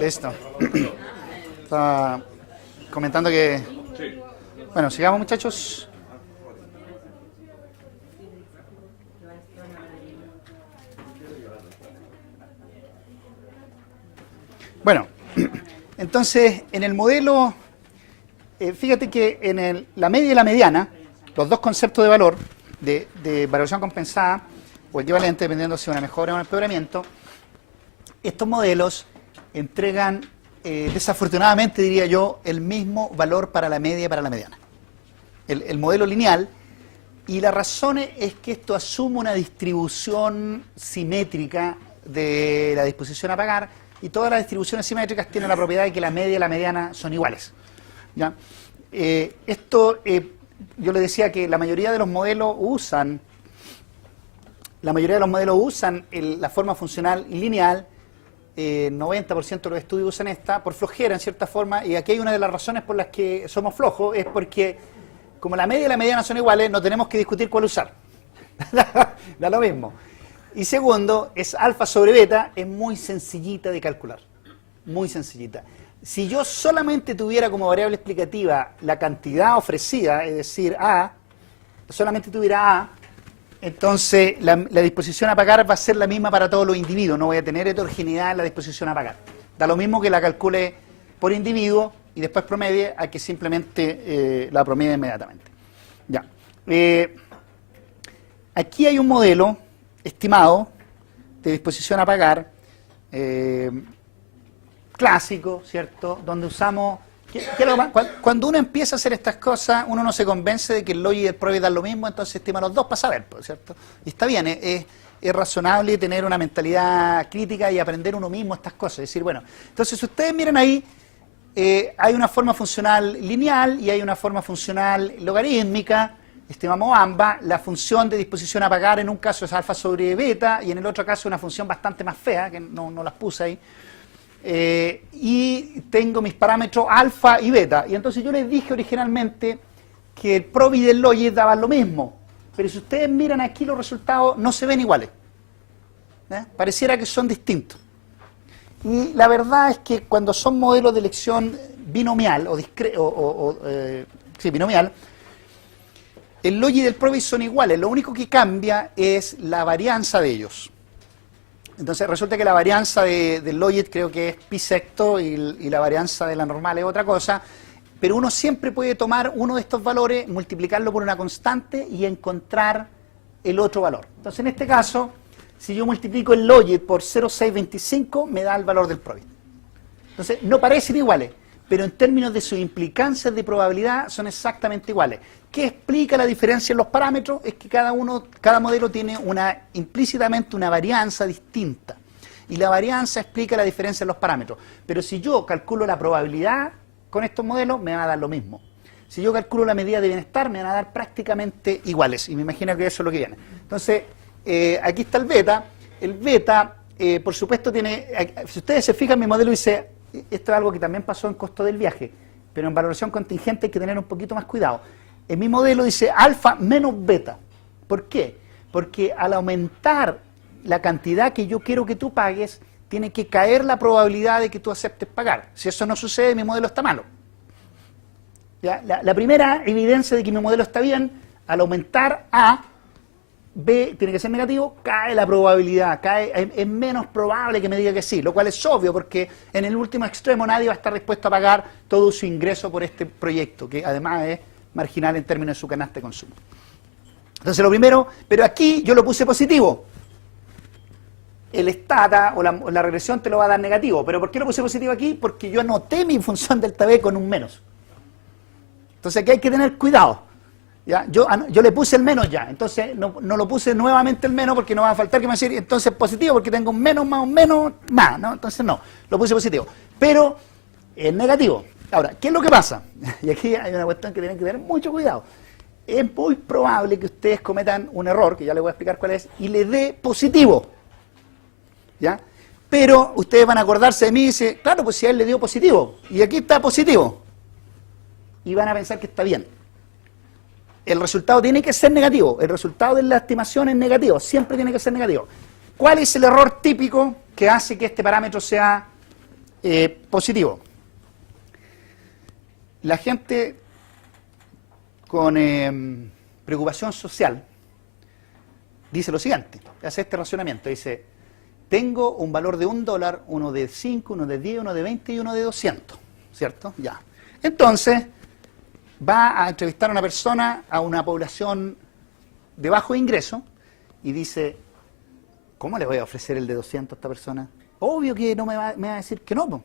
Listo. Estaba comentando que... Bueno, sigamos, muchachos. Bueno, entonces, en el modelo, fíjate que en la media y la mediana, los dos conceptos de valor, de valoración compensada o equivalente, dependiendo si una mejora o un empeoramiento, estos modelos entregan, desafortunadamente diría yo, el mismo valor para la media y para la mediana. El modelo lineal, y la razón es que esto asume una distribución simétrica de la disposición a pagar, y todas las distribuciones simétricas tienen la propiedad de que la media y la mediana son iguales. ¿Ya? Yo le decía que la mayoría de los modelos usan la forma funcional lineal. 90% de los estudios usan esta por flojera en cierta forma, y aquí hay una de las razones por las que somos flojos, es porque como la media y la mediana son iguales, no tenemos que discutir cuál usar. Da lo mismo. Y segundo, es alfa sobre beta, es muy sencillita de calcular, muy sencillita. Si yo solamente tuviera como variable explicativa la cantidad ofrecida, es decir, A, solamente tuviera A, entonces la disposición a pagar va a ser la misma para todos los individuos, no voy a tener heterogeneidad en la disposición a pagar. Da lo mismo que la calcule por individuo y después promedie a que simplemente la promedie inmediatamente. Ya. Aquí hay un modelo estimado de disposición a pagar clásico, ¿cierto? Donde usamos... Cuando uno empieza a hacer estas cosas, uno no se convence de que el logit y el probit dan lo mismo, entonces estima los dos para saber, ¿cierto? Y está bien, es razonable tener una mentalidad crítica y aprender uno mismo estas cosas. Es decir, bueno, entonces si ustedes miran ahí, hay una forma funcional lineal y hay una forma funcional logarítmica. Estimamos ambas. La función de disposición a pagar en un caso es alfa sobre beta y en el otro caso una función bastante más fea, que no las puse ahí. Y tengo mis parámetros alfa y beta. Y entonces yo les dije originalmente que el probit y el logit daban lo mismo. Pero si ustedes miran aquí los resultados no se ven iguales. Pareciera que son distintos. Y la verdad es que cuando son modelos de elección binomial binomial, el logit y el probit son iguales, lo único que cambia es la varianza de ellos. Entonces resulta que la varianza del logit creo que es pi sexto y la varianza de la normal es otra cosa, pero uno siempre puede tomar uno de estos valores, multiplicarlo por una constante y encontrar el otro valor. Entonces en este caso, si yo multiplico el logit por 0,625 me da el valor del probit. Entonces no parecen iguales, pero en términos de sus implicancias de probabilidad son exactamente iguales. ¿Qué explica la diferencia en los parámetros? Es que cada modelo tiene implícitamente una varianza distinta. Y la varianza explica la diferencia en los parámetros. Pero si yo calculo la probabilidad con estos modelos, me van a dar lo mismo. Si yo calculo la medida de bienestar, me van a dar prácticamente iguales. Y me imagino que eso es lo que viene. Entonces, aquí está el beta. El beta, por supuesto, tiene... Si ustedes se fijan, mi modelo dice... Esto es algo que también pasó en costo del viaje. Pero en valoración contingente hay que tener un poquito más cuidado. En mi modelo dice alfa menos beta. ¿Por qué? Porque al aumentar la cantidad que yo quiero que tú pagues, tiene que caer la probabilidad de que tú aceptes pagar. Si eso no sucede, mi modelo está malo. ¿Ya? La primera evidencia de que mi modelo está bien, al aumentar A, B tiene que ser negativo, cae la probabilidad, es menos probable que me diga que sí, lo cual es obvio porque en el último extremo nadie va a estar dispuesto a pagar todo su ingreso por este proyecto, que además es marginal en términos de su canasta de consumo. Entonces lo primero, pero aquí yo lo puse positivo. El stata o la regresión te lo va a dar negativo. ¿Pero por qué lo puse positivo aquí? Porque yo anoté mi función delta B con un menos. Entonces aquí hay que tener cuidado. ¿Ya? Yo le puse el menos ya. Entonces no lo puse nuevamente el menos porque no va a faltar que me decir entonces positivo porque tengo un menos más un menos más, ¿no? Entonces no, lo puse positivo. Pero es negativo. Ahora, ¿qué es lo que pasa? Y aquí hay una cuestión que tienen que tener mucho cuidado. Es muy probable que ustedes cometan un error, que ya les voy a explicar cuál es, y le dé positivo. ¿Ya? Pero ustedes van a acordarse de mí y dicen, claro, pues si a él le dio positivo, y aquí está positivo. Y van a pensar que está bien. El resultado tiene que ser negativo. El resultado de la estimación es negativo. Siempre tiene que ser negativo. ¿Cuál es el error típico que hace que este parámetro sea Positivo. La gente con preocupación social dice lo siguiente, hace este razonamiento, dice, tengo un valor de $1, uno de 5, uno de 10, uno de 20 y uno de 200, ¿cierto? Ya. Entonces, va a entrevistar a una persona, a una población de bajo ingreso, y dice, ¿cómo le voy a ofrecer el de 200 a esta persona? Obvio que no me va a decir que no, po.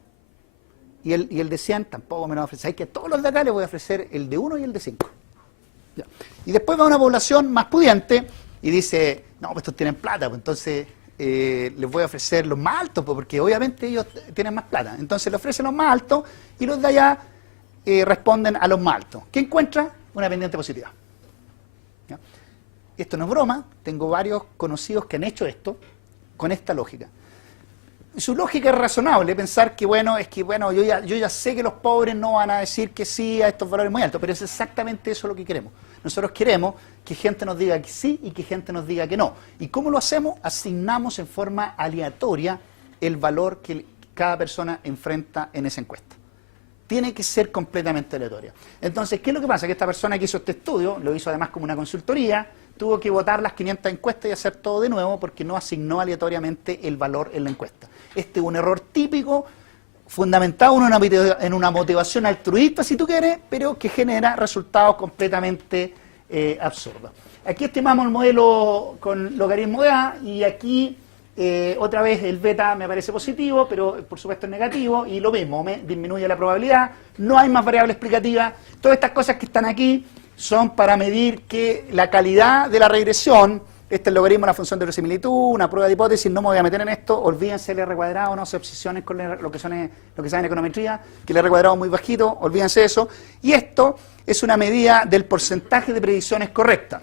Y el de 100 tampoco me lo va a ofrecer. Hay que a todos los de acá les voy a ofrecer el de 1 y el de 5. Ya. Y después va a una población más pudiente y dice, no, pues estos tienen plata, pues entonces les voy a ofrecer los más altos, pues, porque obviamente ellos tienen más plata. Entonces le ofrecen los más altos y los de allá responden a los más altos. ¿Qué encuentra? Una pendiente positiva. ¿Ya? Esto no es broma, tengo varios conocidos que han hecho esto con esta lógica. Su lógica es razonable, pensar que, bueno, yo ya sé que los pobres no van a decir que sí a estos valores muy altos, pero es exactamente eso lo que queremos. Nosotros queremos que gente nos diga que sí y que gente nos diga que no. ¿Y cómo lo hacemos? Asignamos en forma aleatoria el valor que cada persona enfrenta en esa encuesta. Tiene que ser completamente aleatoria. Entonces, ¿qué es lo que pasa? Que esta persona que hizo este estudio, lo hizo además como una consultoría, tuvo que votar las 500 encuestas y hacer todo de nuevo porque no asignó aleatoriamente el valor en la encuesta. Este es un error típico, fundamentado en una motivación altruista, si tú quieres, pero que genera resultados completamente absurdos. Aquí estimamos el modelo con logaritmo de A y aquí otra vez el beta me parece positivo, pero por supuesto es negativo y lo mismo, me disminuye la probabilidad, no hay más variable explicativa. Todas estas cosas que están aquí son para medir que la calidad de la regresión, este es el logaritmo de la función de verosimilitud, una prueba de hipótesis, no me voy a meter en esto, olvídense el R cuadrado, no se obsesionen con lo que saben en econometría, que el R cuadrado es muy bajito, olvídense de eso. Y esto es una medida del porcentaje de predicciones correctas.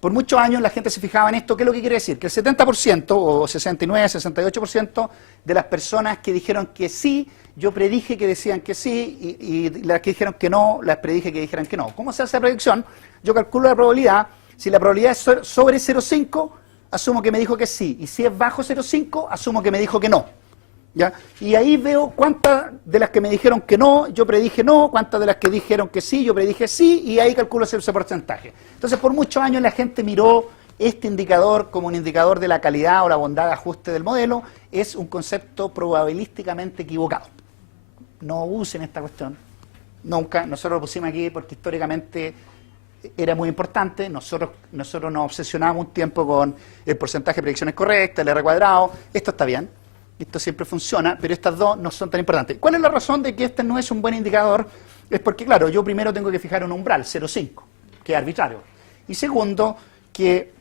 Por muchos años la gente se fijaba en esto. ¿Qué es lo que quiere decir? Que el 70% o 69, 68% de las personas que dijeron que sí, yo predije que decían que sí, y las que dijeron que no, las predije que dijeran que no. ¿Cómo se hace la predicción? Yo calculo la probabilidad. Si la probabilidad es sobre 0,5, asumo que me dijo que sí. Y si es bajo 0,5, asumo que me dijo que no. ¿Ya? Y ahí veo cuántas de las que me dijeron que no, yo predije no, cuántas de las que dijeron que sí, yo predije sí, y ahí calculo ese porcentaje. Entonces, por muchos años la gente miró este indicador como un indicador de la calidad o la bondad de ajuste del modelo. Es un concepto probabilísticamente equivocado. No usen esta cuestión. Nunca. Nosotros lo pusimos aquí porque históricamente era muy importante. Nosotros nos obsesionamos un tiempo con el porcentaje de predicciones correctas, el R cuadrado. Esto está bien. Esto siempre funciona, pero estas dos no son tan importantes. ¿Cuál es la razón de que este no es un buen indicador? Es porque, claro, yo primero tengo que fijar un umbral, 0,5, que es arbitrario. Y segundo, que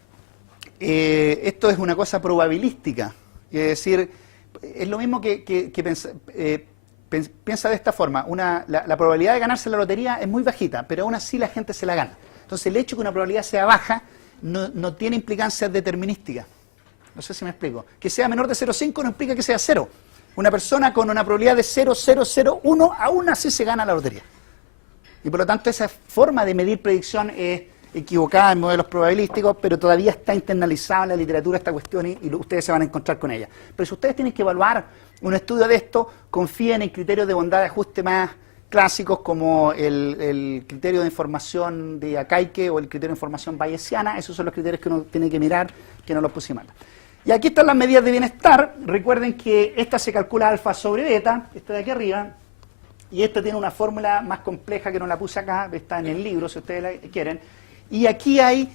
esto es una cosa probabilística. Es decir, es lo mismo que piensa de esta forma. La probabilidad de ganarse la lotería es muy bajita, pero aún así la gente se la gana. Entonces, el hecho de que una probabilidad sea baja no tiene implicancias determinísticas. No sé si me explico. Que sea menor de 0,5 no implica que sea 0. Una persona con una probabilidad de 0,001 aún así se gana la lotería. Y por lo tanto esa forma de medir predicción es equivocada en modelos probabilísticos, pero todavía está internalizada en la literatura esta cuestión y ustedes se van a encontrar con ella. Pero si ustedes tienen que evaluar un estudio de esto, confíen en criterios de bondad de ajuste más clásicos como el criterio de información de Akaike o el criterio de información bayesiana. Esos son los criterios que uno tiene que mirar, que no los pusimos mal. Y aquí están las medidas de bienestar. Recuerden que esta se calcula alfa sobre beta, esta de aquí arriba, y esta tiene una fórmula más compleja que no la puse acá, está en el libro si ustedes la quieren. Y aquí hay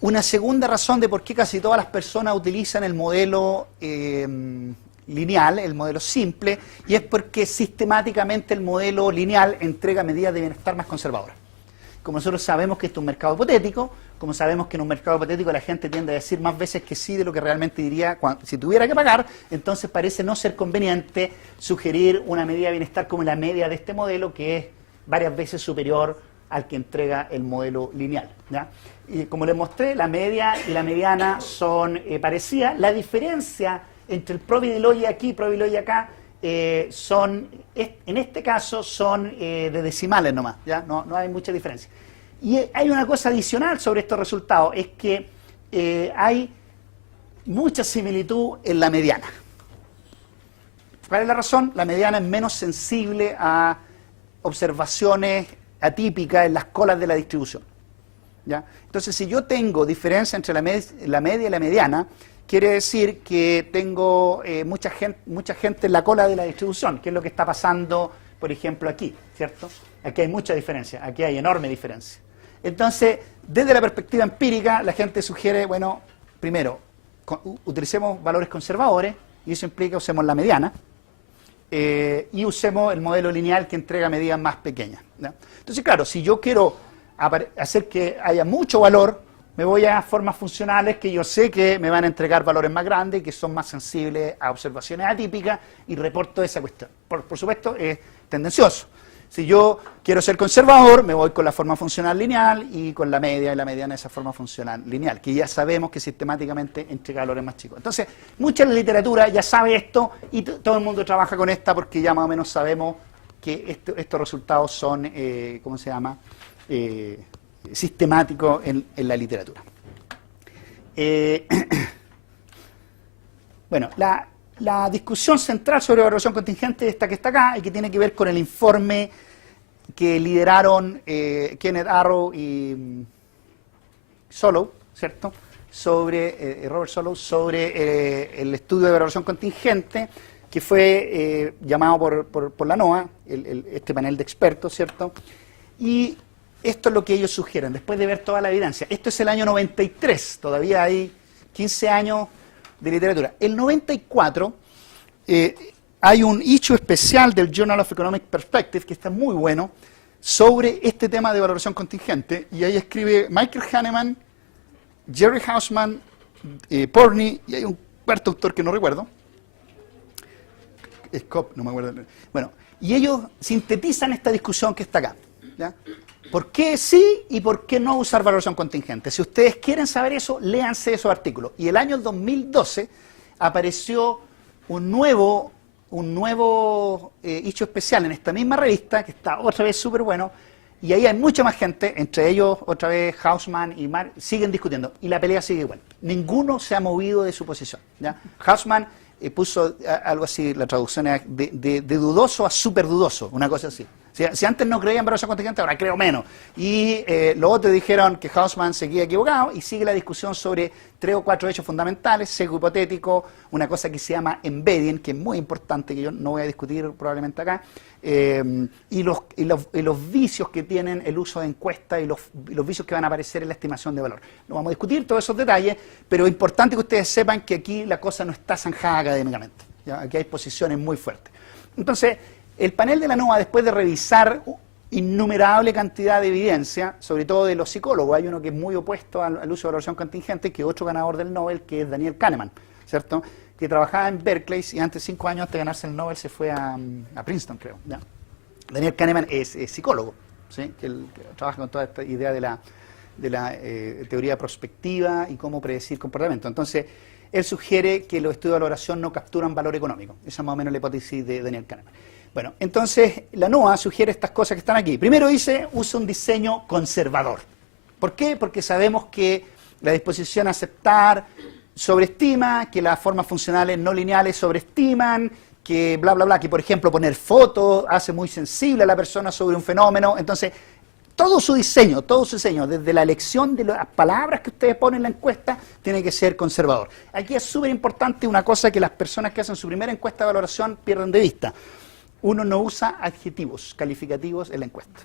una segunda razón de por qué casi todas las personas utilizan el modelo lineal, el modelo simple, y es porque sistemáticamente el modelo lineal entrega medidas de bienestar más conservadoras. Como nosotros sabemos que esto es un mercado hipotético, como sabemos que en un mercado hipotético la gente tiende a decir más veces que sí de lo que realmente diría si tuviera que pagar, entonces parece no ser conveniente sugerir una medida de bienestar como la media de este modelo, que es varias veces superior al que entrega el modelo lineal, ¿ya? Y como les mostré, la media y la mediana son parecidas. La diferencia entre el probability aquí y probability acá en este caso son de decimales nomás, ¿ya? No hay mucha diferencia. Y hay una cosa adicional sobre estos resultados, es que hay mucha similitud en la mediana. ¿Cuál es la razón? La mediana es menos sensible a observaciones atípicas en las colas de la distribución. ¿Ya? Entonces, si yo tengo diferencia entre la media y la mediana, quiere decir que tengo mucha gente en la cola de la distribución, que es lo que está pasando, por ejemplo, aquí, ¿cierto? Aquí hay mucha diferencia, aquí hay enorme diferencia. Entonces, desde la perspectiva empírica, la gente sugiere, bueno, primero, utilicemos valores conservadores, y eso implica usemos la mediana, y usemos el modelo lineal que entrega medidas más pequeñas, ¿ya? Entonces, claro, si yo quiero hacer que haya mucho valor, me voy a formas funcionales que yo sé que me van a entregar valores más grandes y que son más sensibles a observaciones atípicas, y reporto esa cuestión. Por supuesto, es tendencioso. Si yo quiero ser conservador, me voy con la forma funcional lineal y con la media y la mediana esa forma funcional lineal, que ya sabemos que sistemáticamente entrega valores más chicos. Entonces, mucha de la literatura ya sabe esto y todo el mundo trabaja con esta porque ya más o menos sabemos que estos resultados son, ¿cómo se llama?, sistemáticos en la literatura. Bueno, la discusión central sobre evaluación contingente es esta que está acá y que tiene que ver con el informe que lideraron Kenneth Arrow y Solow, ¿cierto? Sobre Robert Solow, sobre el estudio de evaluación contingente que fue llamado por la NOAA, este panel de expertos, ¿cierto? Y esto es lo que ellos sugieren, después de ver toda la evidencia. Esto es el año 93, todavía hay 15 años de literatura. El 94 hay un issue especial del Journal of Economic Perspective, que está muy bueno, sobre este tema de valoración contingente, y ahí escribe Michael Hahnemann, Jerry Hausman, Porney, y hay un cuarto autor que no recuerdo, Scott, no me acuerdo. Bueno, y ellos sintetizan esta discusión que está acá, ¿ya? ¿Por qué sí y por qué no usar valoración contingente? Si ustedes quieren saber eso, léanse esos artículos. Y el año 2012 apareció un nuevo issue especial en esta misma revista, que está otra vez súper bueno, y ahí hay mucha más gente, entre ellos otra vez Hausman y Mark, siguen discutiendo, y la pelea sigue igual. Ninguno se ha movido de su posición, ¿ya? Hausman puso algo así, la traducción es de dudoso a súper dudoso, una cosa así. Si antes no creía en valoración contingente, ahora creo menos. Y los otros dijeron que Hausman seguía equivocado, y sigue la discusión sobre 3 o 4 hechos fundamentales, sesgo hipotético, una cosa que se llama embedding, que es muy importante, que yo no voy a discutir probablemente acá, y los vicios que tienen el uso de encuestas y los vicios que van a aparecer en la estimación de valor. No vamos a discutir todos esos detalles, pero es importante que ustedes sepan que aquí la cosa no está zanjada académicamente, ¿ya? Aquí hay posiciones muy fuertes. Entonces, el panel de la NOAA, después de revisar innumerable cantidad de evidencia, sobre todo de los psicólogos, hay uno que es muy opuesto al uso de valoración contingente, que es otro ganador del Nobel, que es Daniel Kahneman, ¿cierto?, que trabajaba en Berkeley y antes, 5 años antes de ganarse el Nobel, se fue a Princeton, creo, ¿ya? Daniel Kahneman es psicólogo, ¿sí?, que trabaja con toda esta idea de la teoría prospectiva y cómo predecir comportamiento. Entonces, él sugiere que los estudios de valoración no capturan valor económico. Esa es más o menos la hipótesis de Daniel Kahneman. Bueno, entonces la NOAA sugiere estas cosas que están aquí. Primero dice, usa un diseño conservador. ¿Por qué? Porque sabemos que la disposición a aceptar sobreestima, que las formas funcionales no lineales sobreestiman, que bla, bla, bla, que por ejemplo poner fotos hace muy sensible a la persona sobre un fenómeno. Entonces, todo su diseño, desde la elección de las palabras que ustedes ponen en la encuesta, tiene que ser conservador. Aquí es súper importante una cosa que las personas que hacen su primera encuesta de valoración pierden de vista. Uno no usa adjetivos calificativos en la encuesta.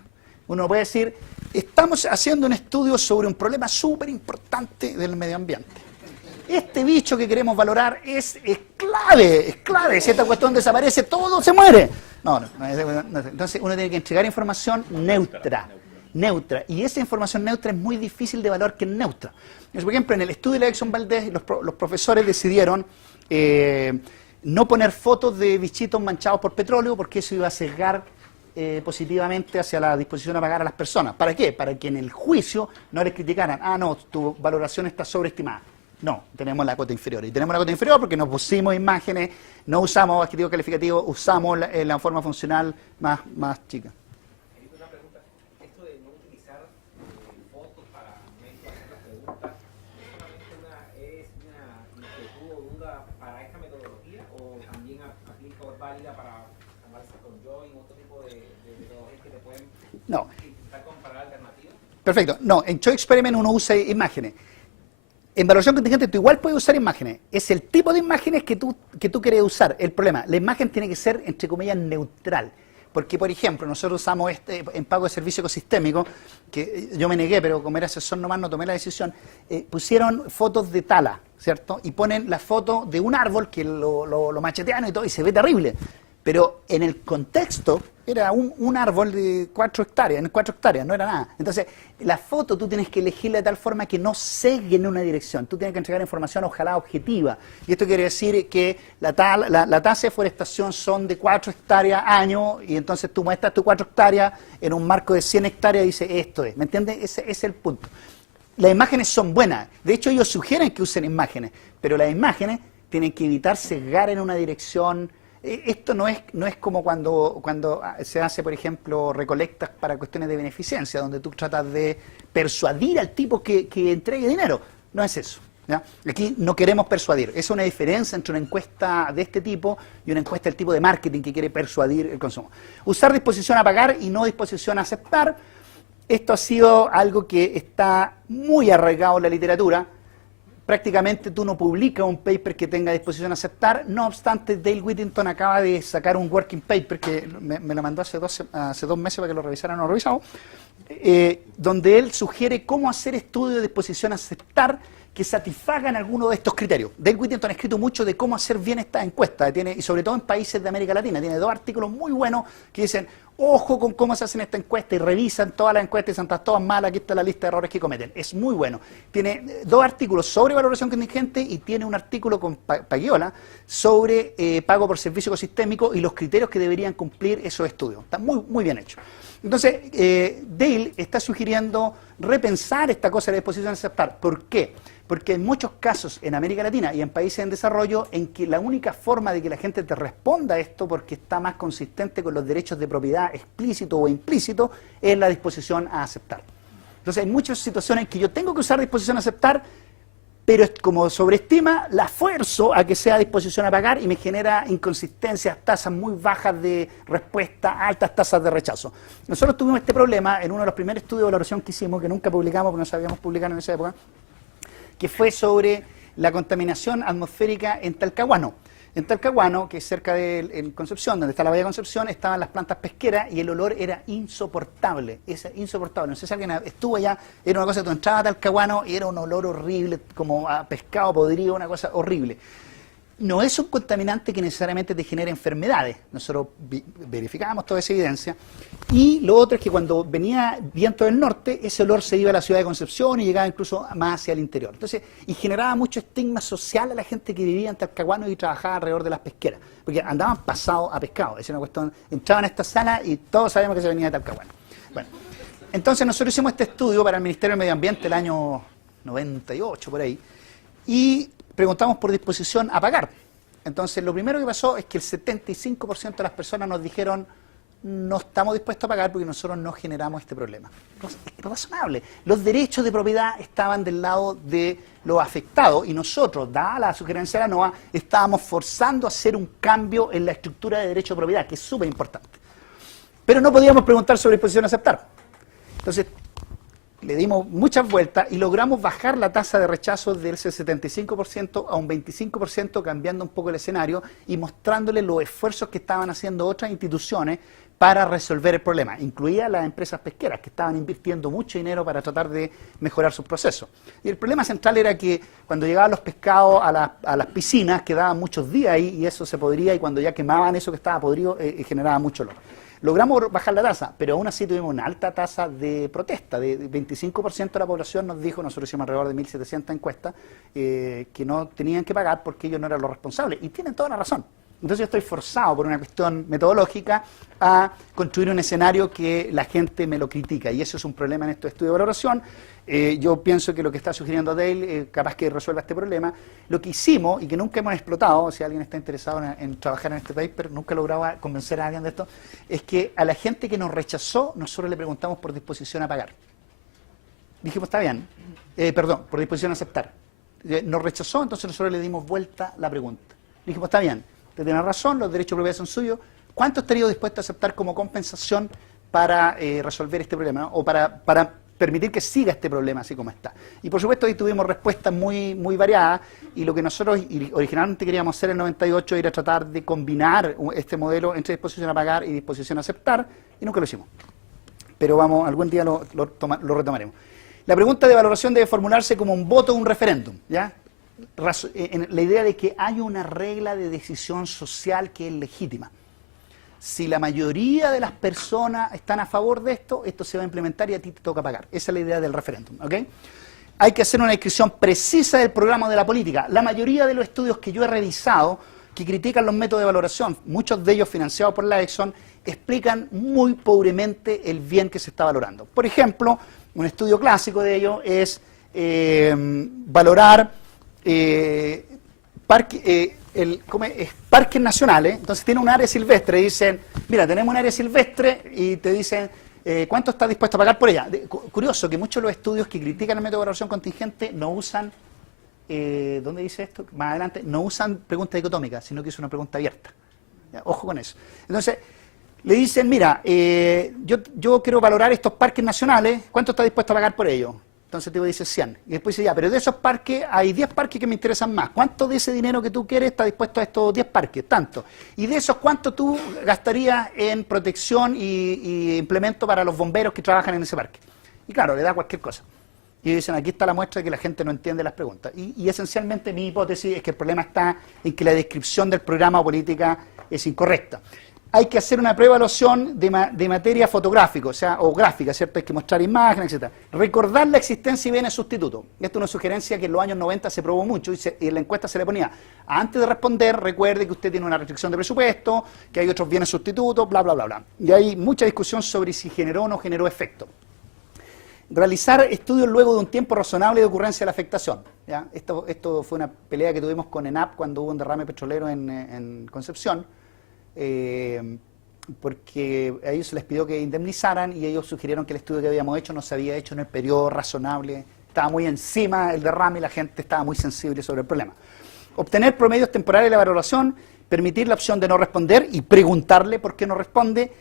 Uno puede decir, estamos haciendo un estudio sobre un problema súper importante del medio ambiente. Este bicho que queremos valorar es clave. Si esta cuestión desaparece, todo se muere. No. Entonces uno tiene que entregar información neutra. Y esa información neutra es muy difícil de evaluar que es neutra. Por ejemplo, en el estudio de Exxon Valdez, los profesores decidieron no poner fotos de bichitos manchados por petróleo, porque eso iba a sesgar positivamente hacia la disposición a pagar a las personas. ¿Para qué? Para que en el juicio no les criticaran, no, tu valoración está sobreestimada. No, tenemos la cota inferior. Y tenemos la cota inferior porque nos pusimos imágenes, no usamos adjetivos calificativos, usamos la forma funcional más chica. Una pregunta. Esto de no utilizar fotos para hacer las preguntas, ¿es solamente una inquietud o duda para esta metodología o también aplica o es válido válida para análisis con join, otro tipo de metodologías que te pueden No. intentar comparar alternativas? Perfecto. No, en Choice Experiment uno usa imágenes. En evaluación contingente tú igual puedes usar imágenes. Es el tipo de imágenes que tú quieres usar. El problema, la imagen tiene que ser, entre comillas, neutral. Porque, por ejemplo, nosotros usamos en pago de servicio ecosistémico, que yo me negué, pero como era asesor nomás no tomé la decisión, pusieron fotos de tala, ¿cierto? Y ponen la foto de un árbol que lo machetean y todo, y se ve terrible. Pero en el contexto era un árbol de 4 hectáreas, en 4 hectáreas, no era nada. Entonces, la foto tú tienes que elegirla de tal forma que no segue en una dirección. Tú tienes que entregar información ojalá objetiva. Y esto quiere decir que la tasa de forestación son de 4 hectáreas año, y entonces tú muestras tus 4 hectáreas en un marco de 100 hectáreas y dices, esto es. ¿Me entiendes? Ese es el punto. Las imágenes son buenas. De hecho, ellos sugieren que usen imágenes, pero las imágenes tienen que evitar sesgar en una dirección. Esto no es como cuando se hace, por ejemplo, recolectas para cuestiones de beneficencia, donde tú tratas de persuadir al tipo que entregue dinero. No es eso, ¿ya? Aquí no queremos persuadir. Es una diferencia entre una encuesta de este tipo y una encuesta del tipo de marketing que quiere persuadir el consumo. Usar disposición a pagar y no disposición a aceptar. Esto ha sido algo que está muy arraigado en la literatura. Prácticamente tú no publicas un paper que tenga disposición a aceptar. No obstante, Dale Whittington acaba de sacar un working paper que me lo mandó hace 2 meses para que lo revisaran, no lo revisamos, donde él sugiere cómo hacer estudios de disposición a aceptar que satisfagan algunos de estos criterios. Dale Whittington ha escrito mucho de cómo hacer bien estas encuestas, y sobre todo en países de América Latina. Tiene 2 artículos muy buenos que dicen, ojo con cómo se hacen esta encuesta, y revisan todas las encuestas y dicen, están todas malas, aquí está la lista de errores que cometen. Es muy bueno. Tiene 2 artículos sobre valoración contingente y tiene un artículo con Paguiola sobre pago por servicio ecosistémico y los criterios que deberían cumplir esos estudios. Está muy, muy bien hecho. Entonces, Dale está sugiriendo repensar esta cosa de disposición a aceptar. ¿Por qué? Porque hay muchos casos en América Latina y en países en desarrollo en que la única forma de que la gente te responda a esto, porque está más consistente con los derechos de propiedad explícito o implícito, es la disposición a aceptar. Entonces hay muchas situaciones en que yo tengo que usar disposición a aceptar, pero como sobreestima, la fuerzo a que sea disposición a pagar y me genera inconsistencias, tasas muy bajas de respuesta, altas tasas de rechazo. Nosotros tuvimos este problema en uno de los primeros estudios de valoración que hicimos, que nunca publicamos porque no sabíamos publicar en esa época, que fue sobre la contaminación atmosférica en Talcahuano. En Talcahuano, que es cerca de Concepción, donde está la Bahía de Concepción, estaban las plantas pesqueras y el olor era insoportable. Es insoportable. No sé si alguien estuvo allá, era una cosa que tú entrabas a Talcahuano y era un olor horrible, como a pescado podrido, una cosa horrible. No es un contaminante que necesariamente te genere enfermedades. Nosotros verificábamos toda esa evidencia. Y lo otro es que cuando venía viento del norte, ese olor se iba a la ciudad de Concepción y llegaba incluso más hacia el interior. Entonces, y generaba mucho estigma social a la gente que vivía en Talcahuano y trabajaba alrededor de las pesqueras. Porque andaban pasados a pescado. Es una cuestión, entraban a esta sala y todos sabíamos que se venía de Talcahuano. Bueno, entonces nosotros hicimos este estudio para el Ministerio del Medio Ambiente el año 98, por ahí, y preguntamos por disposición a pagar. Entonces, lo primero que pasó es que el 75% de las personas nos dijeron no estamos dispuestos a pagar porque nosotros no generamos este problema. Es razonable. Los derechos de propiedad estaban del lado de los afectados y nosotros, dada la sugerencia de la NOAA, estábamos forzando a hacer un cambio en la estructura de derecho de propiedad, que es súper importante. Pero no podíamos preguntar sobre disposición a aceptar. Entonces, le dimos muchas vueltas y logramos bajar la tasa de rechazo del 75% a un 25%, cambiando un poco el escenario y mostrándole los esfuerzos que estaban haciendo otras instituciones para resolver el problema, incluidas las empresas pesqueras que estaban invirtiendo mucho dinero para tratar de mejorar sus procesos. Y el problema central era que cuando llegaban los pescados a las piscinas quedaban muchos días ahí y eso se podría, y cuando ya quemaban eso que estaba podrido generaba mucho olor. Logramos bajar la tasa, pero aún así tuvimos una alta tasa de protesta. De 25% de la población nos dijo, nosotros hicimos alrededor de 1.700 encuestas, que no tenían que pagar porque ellos no eran los responsables. Y tienen toda la razón. Entonces yo estoy forzado por una cuestión metodológica a construir un escenario que la gente me lo critica. Y eso es un problema en estos estudios de valoración. Yo pienso que lo que está sugiriendo Dale capaz que resuelva este problema. Lo que hicimos y que nunca hemos explotado, si alguien está interesado en trabajar en este paper, nunca he logrado convencer a alguien de esto, es que a la gente que nos rechazó, nosotros le preguntamos por disposición a pagar. Dijimos, está bien, perdón, por disposición a aceptar. Nos rechazó, entonces nosotros le dimos vuelta la pregunta. Dijimos, está bien, usted tiene razón, los derechos de propiedad son suyos, ¿cuánto estaría dispuesto a aceptar como compensación para resolver este problema, ¿no? O para permitir que siga este problema así como está? Y por supuesto ahí tuvimos respuestas muy variadas, y lo que nosotros originalmente queríamos hacer en el 98 era tratar de combinar este modelo entre disposición a pagar y disposición a aceptar, y nunca lo hicimos. Pero vamos, algún día lo retomaremos. La pregunta de valoración debe formularse como un voto o un referéndum, ¿ya? En la idea de que hay una regla de decisión social que es legítima. Si la mayoría de las personas están a favor de esto, esto se va a implementar y a ti te toca pagar. Esa es la idea del referéndum, ¿ok? Hay que hacer una descripción precisa del programa de la política. La mayoría de los estudios que yo he revisado que critican los métodos de valoración, muchos de ellos financiados por la Exxon, explican muy pobremente el bien que se está valorando. Por ejemplo, un estudio clásico de ello es valorar parques nacionales. Entonces tiene un área silvestre y dicen, mira, tenemos un área silvestre, y te dicen, ¿cuánto estás dispuesto a pagar por ella? Curioso que muchos de los estudios que critican el método de valoración contingente no usan, ¿dónde dice esto? Más adelante, no usan pregunta dicotómica, sino que es una pregunta abierta. ¿Ya? Ojo con eso. Entonces, le dicen, mira, yo quiero valorar estos parques nacionales, ¿cuánto estás dispuesto a pagar por ellos? Entonces el tipo dice 100. Y después dice, ya, pero de esos parques hay 10 parques que me interesan más. ¿Cuánto de ese dinero que tú quieres está dispuesto a estos 10 parques? Tanto. Y de esos, ¿cuánto tú gastarías en protección y implemento para los bomberos que trabajan en ese parque? Y claro, le da cualquier cosa. Y dicen, aquí está la muestra de que la gente no entiende las preguntas. Y esencialmente mi hipótesis es que el problema está en que la descripción del programa o política es incorrecta. Hay que hacer una preevaluación de materia fotográfica, o gráfica, ¿cierto? Hay que mostrar imágenes, etc. Recordar la existencia y bienes sustitutos. Esta es una sugerencia que en los años 90 se probó mucho, y en la encuesta se le ponía, antes de responder, recuerde que usted tiene una restricción de presupuesto, que hay otros bienes sustitutos, bla, bla, bla, bla. Y hay mucha discusión sobre si generó o no generó efecto. Realizar estudios luego de un tiempo razonable de ocurrencia de la afectación, ¿ya? Esto fue una pelea que tuvimos con ENAP cuando hubo un derrame petrolero en Concepción. Porque a ellos se les pidió que indemnizaran y ellos sugirieron que el estudio que habíamos hecho no se había hecho en el periodo razonable, estaba muy encima el derrame y la gente estaba muy sensible sobre el problema. Obtener promedios temporales de la valoración, permitir la opción de no responder y preguntarle por qué no responde,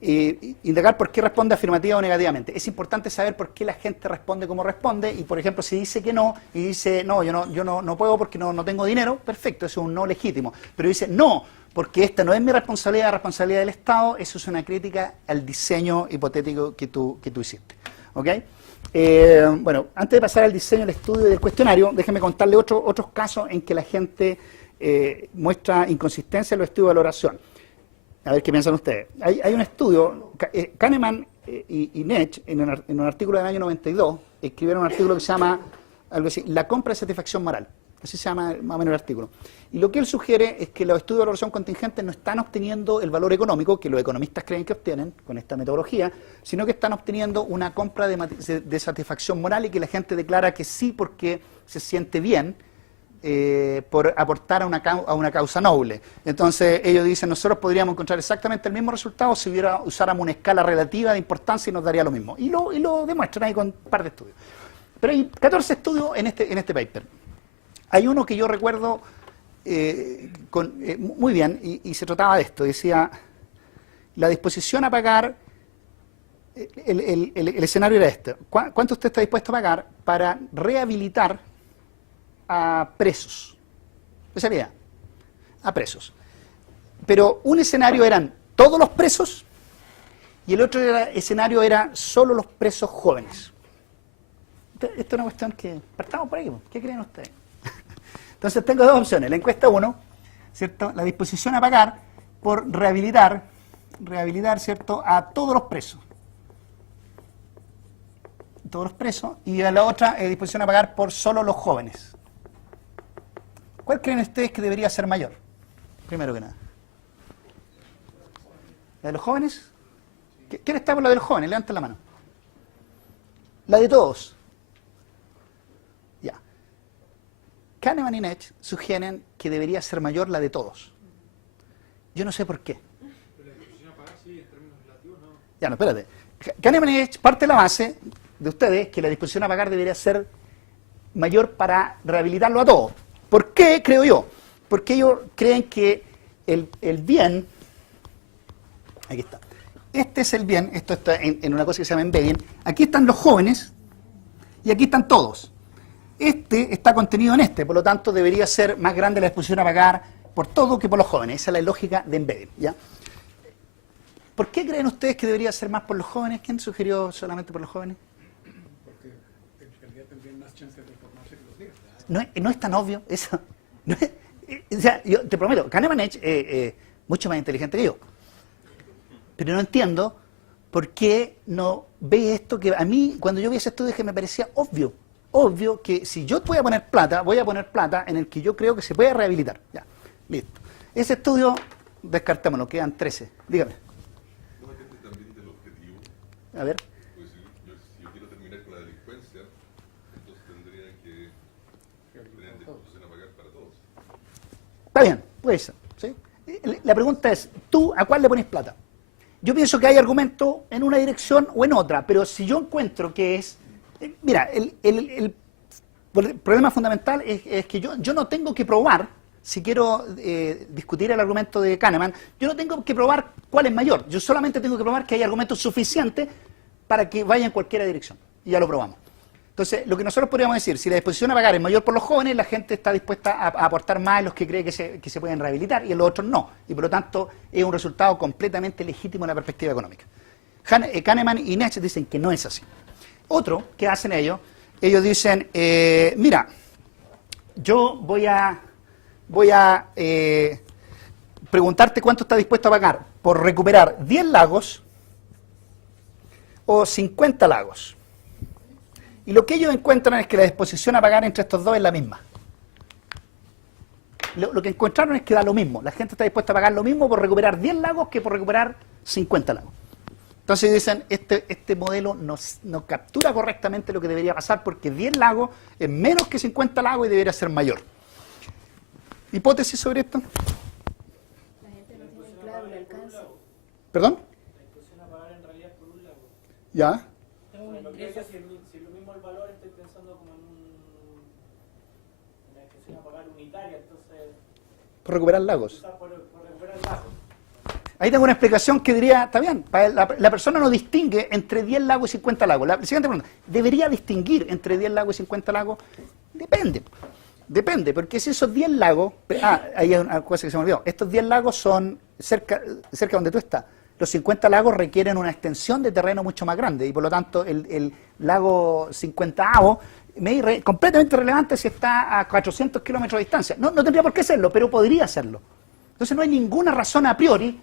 indagar por qué responde afirmativa o negativamente. Es importante saber por qué la gente responde como responde, y por ejemplo si dice que no y dice no, yo no puedo porque no tengo dinero, perfecto, eso es un no legítimo, pero dice no, porque esta no es mi responsabilidad, la responsabilidad del Estado, eso es una crítica al diseño hipotético que tú hiciste. ¿Ok? Bueno, antes de pasar al diseño del estudio y del cuestionario, déjenme contarle otros casos en que la gente muestra inconsistencia en los estudios de valoración. A ver qué piensan ustedes. Hay un estudio, Kahneman y Netsch, en un artículo del año 92, escribieron un artículo que se llama algo así, La compra de satisfacción moral. Así se llama más o menos el artículo. Y lo que él sugiere es que los estudios de valoración contingente no están obteniendo el valor económico que los economistas creen que obtienen con esta metodología, sino que están obteniendo una compra de satisfacción moral, y que la gente declara que sí porque se siente bien por aportar a una causa noble. Entonces ellos dicen, nosotros podríamos encontrar exactamente el mismo resultado si usáramos una escala relativa de importancia y nos daría lo mismo. Y lo demuestran ahí con un par de estudios. Pero hay 14 estudios en este paper. Hay uno que yo recuerdo muy bien, y se trataba de esto. Decía, la disposición a pagar, el escenario era este. ¿Cuánto usted está dispuesto a pagar para rehabilitar a presos? Esa era la idea, a presos. Pero un escenario eran todos los presos y el otro escenario era solo los presos jóvenes. Esta es una cuestión que partamos por ahí. ¿Qué creen ustedes? Entonces tengo dos opciones. La encuesta 1, ¿cierto? La disposición a pagar por rehabilitar, ¿cierto?, a todos los presos. Todos los presos. Y a la otra, disposición a pagar por solo los jóvenes. ¿Cuál creen ustedes que debería ser mayor? Primero que nada. ¿La de los jóvenes? ¿Quién está por la de los jóvenes? Levanten la mano. La de todos. Ya. Kahneman y Netsch sugieren que debería ser mayor la de todos. Yo no sé por qué. Pero la disposición a pagar, sí, en términos relativos, no. Ya, no, espérate. Kahneman y Netsch parte de la base de ustedes que la disposición a pagar debería ser mayor para rehabilitarlo a todos. ¿Por qué, creo yo? porque ellos creen que el bien, aquí está, este es el bien, esto está en una cosa que se llama embedding, aquí están los jóvenes y aquí están todos. Este está contenido en este, por lo tanto debería ser más grande la disposición a pagar por todo que por los jóvenes. Esa es la lógica de embedding, ¿ya? ¿Por qué creen ustedes que debería ser más por los jóvenes? ¿Quién sugirió solamente por los jóvenes? Porque en realidad tendrían más chances de formarse que los días. No es tan obvio eso. No es, o sea, yo te prometo, Kahneman es mucho más inteligente que yo. Pero no entiendo por qué no ve esto que a mí, cuando yo vi ese estudio, que me parecía obvio. Obvio que si yo voy a poner plata en el que yo creo que se puede rehabilitar. Ya, listo. Ese estudio, descartémoslo, quedan 13. Dígame. No depende también del objetivo. A ver. Pues si yo quiero terminar con la delincuencia, entonces tendría que tener disposición a pagar para todos. Está bien, puede ser. ¿Sí? La pregunta es, ¿tú a cuál le pones plata? Yo pienso que hay argumentos en una dirección o en otra, pero si yo encuentro que es... Mira, el problema fundamental es que yo no tengo que probar, si quiero discutir el argumento de Kahneman, yo no tengo que probar cuál es mayor. Yo solamente tengo que probar que hay argumentos suficientes para que vaya en cualquier dirección. Y ya lo probamos. Entonces, lo que nosotros podríamos decir, si la disposición a pagar es mayor por los jóvenes, la gente está dispuesta a aportar más en los que cree que se pueden rehabilitar y en los otros no. Y por lo tanto, es un resultado completamente legítimo en la perspectiva económica. Kahneman y Nash dicen que no es así. Otro que hacen ellos dicen, mira, yo voy a preguntarte cuánto está dispuesto a pagar por recuperar 10 lagos o 50 lagos. Y lo que ellos encuentran es que la disposición a pagar entre estos dos es la misma. Lo que encontraron es que da lo mismo. La gente está dispuesta a pagar lo mismo por recuperar 10 lagos que por recuperar 50 lagos. Entonces dicen, este modelo no captura correctamente lo que debería pasar porque 10 lagos es menos que 50 lagos y debería ser mayor. ¿Hipótesis sobre esto? La gente no tiene claro el alcance. ¿Perdón? La disposición a pagar en realidad es por un lago. Ya. Tengo un Lo que ingreso. es si lo mismo el valor, estoy pensando como en una disposición a pagar unitaria, entonces Por recuperar lagos. quizás por recuperar el lago. Ahí tengo una explicación que diría, está bien, la persona no distingue entre 10 lagos y 50 lagos. La siguiente pregunta, ¿debería distinguir entre 10 lagos y 50 lagos? Depende, porque si esos 10 lagos... ahí hay una cosa que se me olvidó. Estos 10 lagos son cerca donde tú estás. Los 50 lagos requieren una extensión de terreno mucho más grande y por lo tanto el lago 50avo me es completamente relevante si está a 400 kilómetros de distancia. No tendría por qué serlo, pero podría serlo. Entonces no hay ninguna razón a priori,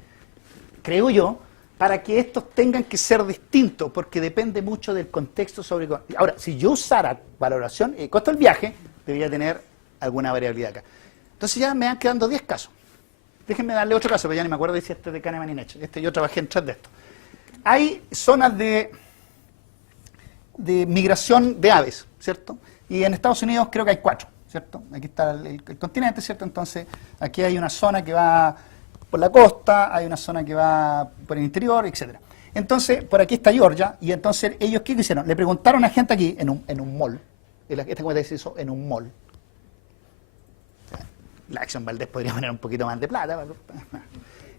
creo yo, para que estos tengan que ser distintos, porque depende mucho del contexto sobre... Ahora, si yo usara valoración, el costo del viaje, debería tener alguna variabilidad acá. Entonces ya me van quedando 10 casos. Déjenme darle otro caso, pero ya ni me acuerdo si este es de Kahneman y Nash. Yo trabajé en 3 de estos. Hay zonas de migración de aves, ¿cierto? Y en Estados Unidos creo que hay 4, ¿cierto? Aquí está el continente, ¿cierto? Entonces, aquí hay una zona que va por la costa, hay una zona que va por el interior, etcétera. Entonces, por aquí está Georgia, y entonces ellos, ¿qué hicieron? Le preguntaron a gente aquí, en un mall, esta cuenta se hizo en un mall. O sea, la Acción Valdés podría poner un poquito más de plata,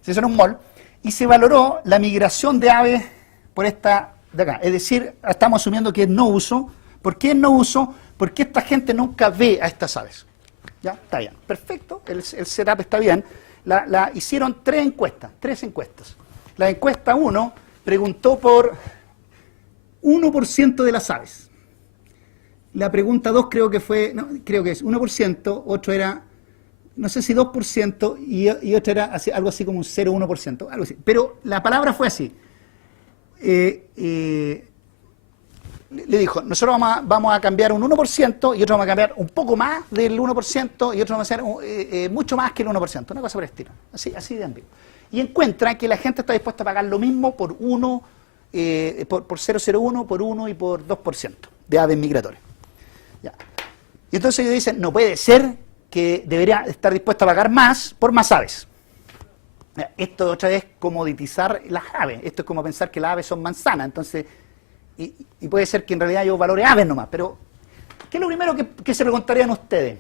se hizo en un mall, y se valoró la migración de aves por esta de acá. Es decir, estamos asumiendo que es no uso. ¿Por qué es no uso? Porque esta gente nunca ve a estas aves. ¿Ya? Está bien. Perfecto, el setup está bien. Hicieron 3 encuestas. La encuesta 1 preguntó por 1% de las aves. La pregunta 2 creo que es 1%, otro era, no sé si 2%, y otro era algo así como un 0,1%, algo así. Pero la palabra fue así. Le dijo, nosotros vamos a cambiar un 1% y otro vamos a cambiar un poco más del 1% y otro vamos a hacer mucho más que el 1%, una cosa por el estilo, así de ambiguo. Y encuentra que la gente está dispuesta a pagar lo mismo por 1, por 0,01, por 1 y por 2% de aves migratorias. Ya. Y entonces ellos dicen, no puede ser que debería estar dispuesta a pagar más por más aves. Esto otra vez comoditizar las aves, esto es como pensar que las aves son manzanas, entonces... Y puede ser que en realidad yo valore aves nomás, pero ¿qué es lo primero que se preguntarían ustedes?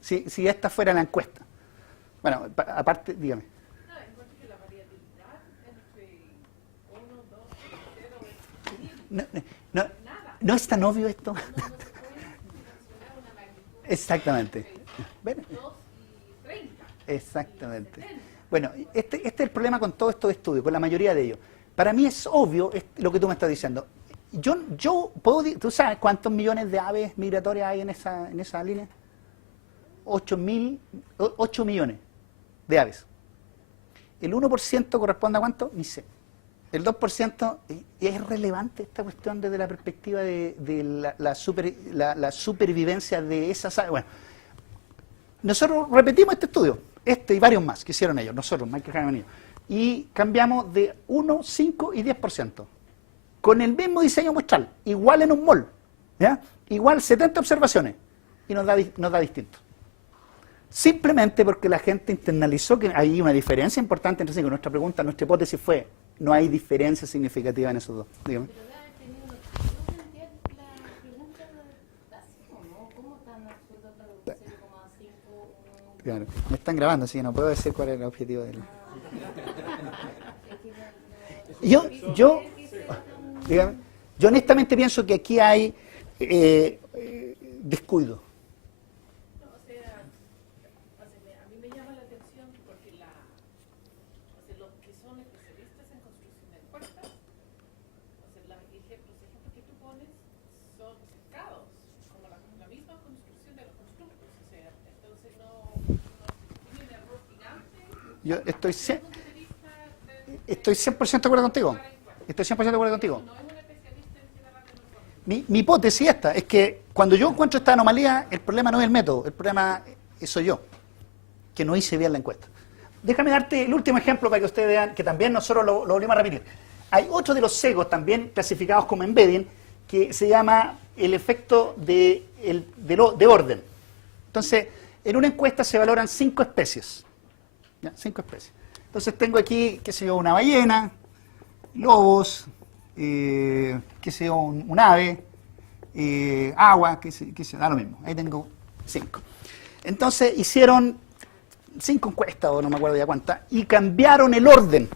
si esta fuera la encuesta. Bueno, aparte, dígame. No, no, no es tan obvio esto. Exactamente. Bueno, exactamente. Bueno, este es el problema con todos estos estudios, con la mayoría de ellos. Para mí es obvio lo que tú me estás diciendo. Yo puedo, ¿tú sabes cuántos millones de aves migratorias hay en esa línea? 8 millones de aves. ¿El 1% corresponde a cuánto? Ni sé. El 2% es relevante esta cuestión desde la perspectiva de la supervivencia de esas aves. Bueno, nosotros repetimos este estudio, y varios más que hicieron ellos, nosotros, Michael Hahnemann y yo, y cambiamos de 1, 5 y 10%. Con el mismo diseño muestral, igual en un mall, ¿ya? Igual 70 observaciones, y nos da distinto. Simplemente porque la gente internalizó que hay una diferencia importante entre sí. Con nuestra pregunta, nuestra hipótesis fue, no hay diferencia significativa en esos dos. Dígame. Pero debe haber tenido no entender la pregunta así, ¿no? ¿Cómo tan absurdo para 0,5? Claro, me están grabando, así que no puedo decir cuál es el objetivo de él. Dígame, yo honestamente pienso que aquí hay descuido. A mí me llama la atención porque los que son especialistas en construcción de puertas, los ejemplos que tú pones son cercados, como la misma construcción de los constructos, entonces no tiene un error gigante. Yo estoy 100% de acuerdo contigo. Estoy 100% de acuerdo contigo. Mi hipótesis esta es que cuando yo encuentro esta anomalía, el problema no es el método, el problema soy yo, que no hice bien la encuesta. Déjame darte el último ejemplo para que ustedes vean que también nosotros lo volvimos a repetir. Hay otro de los sesgos también clasificados como embedding que se llama el efecto de orden. Entonces, en una encuesta se valoran 5 especies. ¿Ya? 5 especies. Entonces tengo aquí, qué sé yo, una ballena, lobos, qué sé yo, un ave, agua, qué sé, da lo mismo. Ahí tengo 5. Entonces hicieron 5 encuestas, o no me acuerdo ya cuántas, y cambiaron el orden.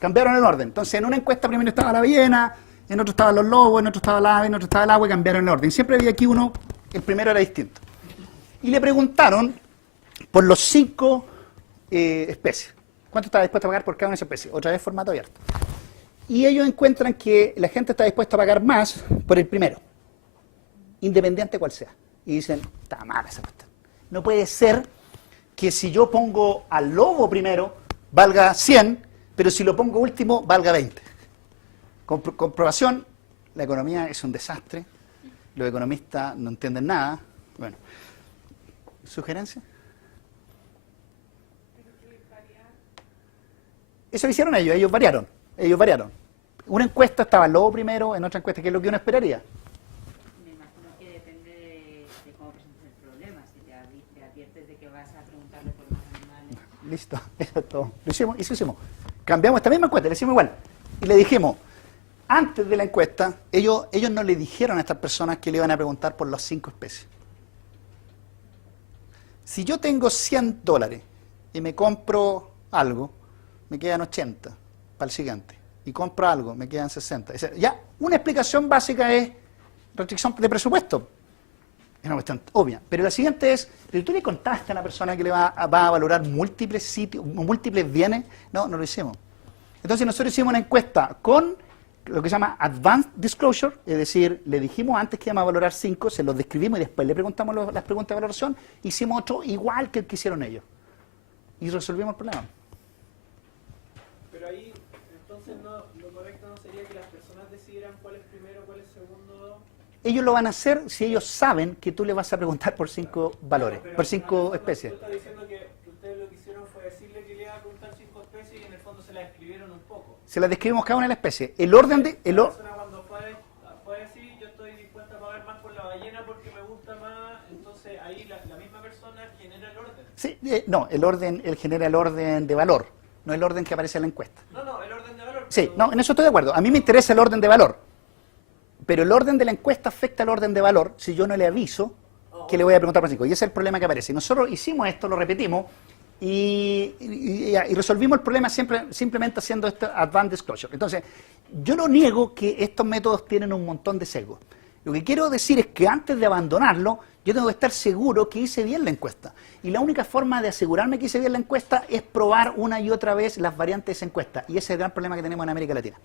Entonces en una encuesta primero estaba la ballena, en otro estaban los lobos, en otro estaba la ave, en otro estaba el agua, y cambiaron el orden. Siempre había aquí uno, el primero era distinto. Y le preguntaron por los 5 especies. ¿Cuánto está dispuesto a pagar por cada una de esas especies? Otra vez formato abierto. Y ellos encuentran que la gente está dispuesta a pagar más por el primero, independiente cuál sea. Y dicen, está mala esa cuestión. No puede ser que si yo pongo al lobo primero, valga 100, pero si lo pongo último, valga 20. Comprobación, la economía es un desastre, los economistas no entienden nada. Bueno, ¿sugerencia? Eso lo hicieron ellos variaron. Una encuesta estaba el lobo primero, en otra encuesta, que es lo que uno esperaría. Me imagino que depende de cómo presentes el problema. Si te adviertes de que vas a preguntarle por más animales. Listo, eso es todo. Lo hicimos. Cambiamos esta misma encuesta, le hicimos igual. Y le dijimos, antes de la encuesta, ellos no le dijeron a estas personas que le iban a preguntar por las 5 especies. Si yo tengo $100 y me compro algo, me quedan 80 para el siguiente. Y compro algo, me quedan 60. O sea, ya, una explicación básica es restricción de presupuesto. Es una cuestión obvia. Pero la siguiente es, ¿pero tú le contaste a una persona que le va a valorar múltiples sitios, múltiples bienes? No lo hicimos. Entonces nosotros hicimos una encuesta con lo que se llama Advanced Disclosure, es decir, le dijimos antes que íbamos a valorar 5, se los describimos y después le preguntamos las preguntas de valoración, hicimos otro igual que el que hicieron ellos. Y resolvimos el problema. Pero ahí, entonces, lo correcto no sería que las personas decidieran cuál es primero, cuál es segundo. Ellos lo van a hacer si ellos saben que tú le vas a preguntar por 5 valores, Pero por 5 especies. Tú estás diciendo que ustedes lo que hicieron fue decirle que le iba a preguntar 5 especies y en el fondo se las escribieron un poco. Se las describimos cada una de las especies. El orden de... La persona cuando fue a decir, yo estoy dispuesta a pagar más por la ballena porque me gusta más, entonces ahí la misma persona genera el orden. Sí, no, él genera el orden de valor, no el orden que aparece en la encuesta. No, el orden de valor. Sí, no, en eso estoy de acuerdo. A mí me interesa el orden de valor. Pero el orden de la encuesta afecta al orden de valor si yo no le aviso que le voy a preguntar a Francisco. Y ese es el problema que aparece. Nosotros hicimos esto, lo repetimos, y resolvimos el problema simplemente haciendo esto Advanced Disclosure. Entonces, yo no niego que estos métodos tienen un montón de sesgos. Lo que quiero decir es que antes de abandonarlo, yo tengo que estar seguro que hice bien la encuesta. Y la única forma de asegurarme que hice bien la encuesta es probar una y otra vez las variantes de esa encuesta. Y ese es el gran problema que tenemos en América Latina.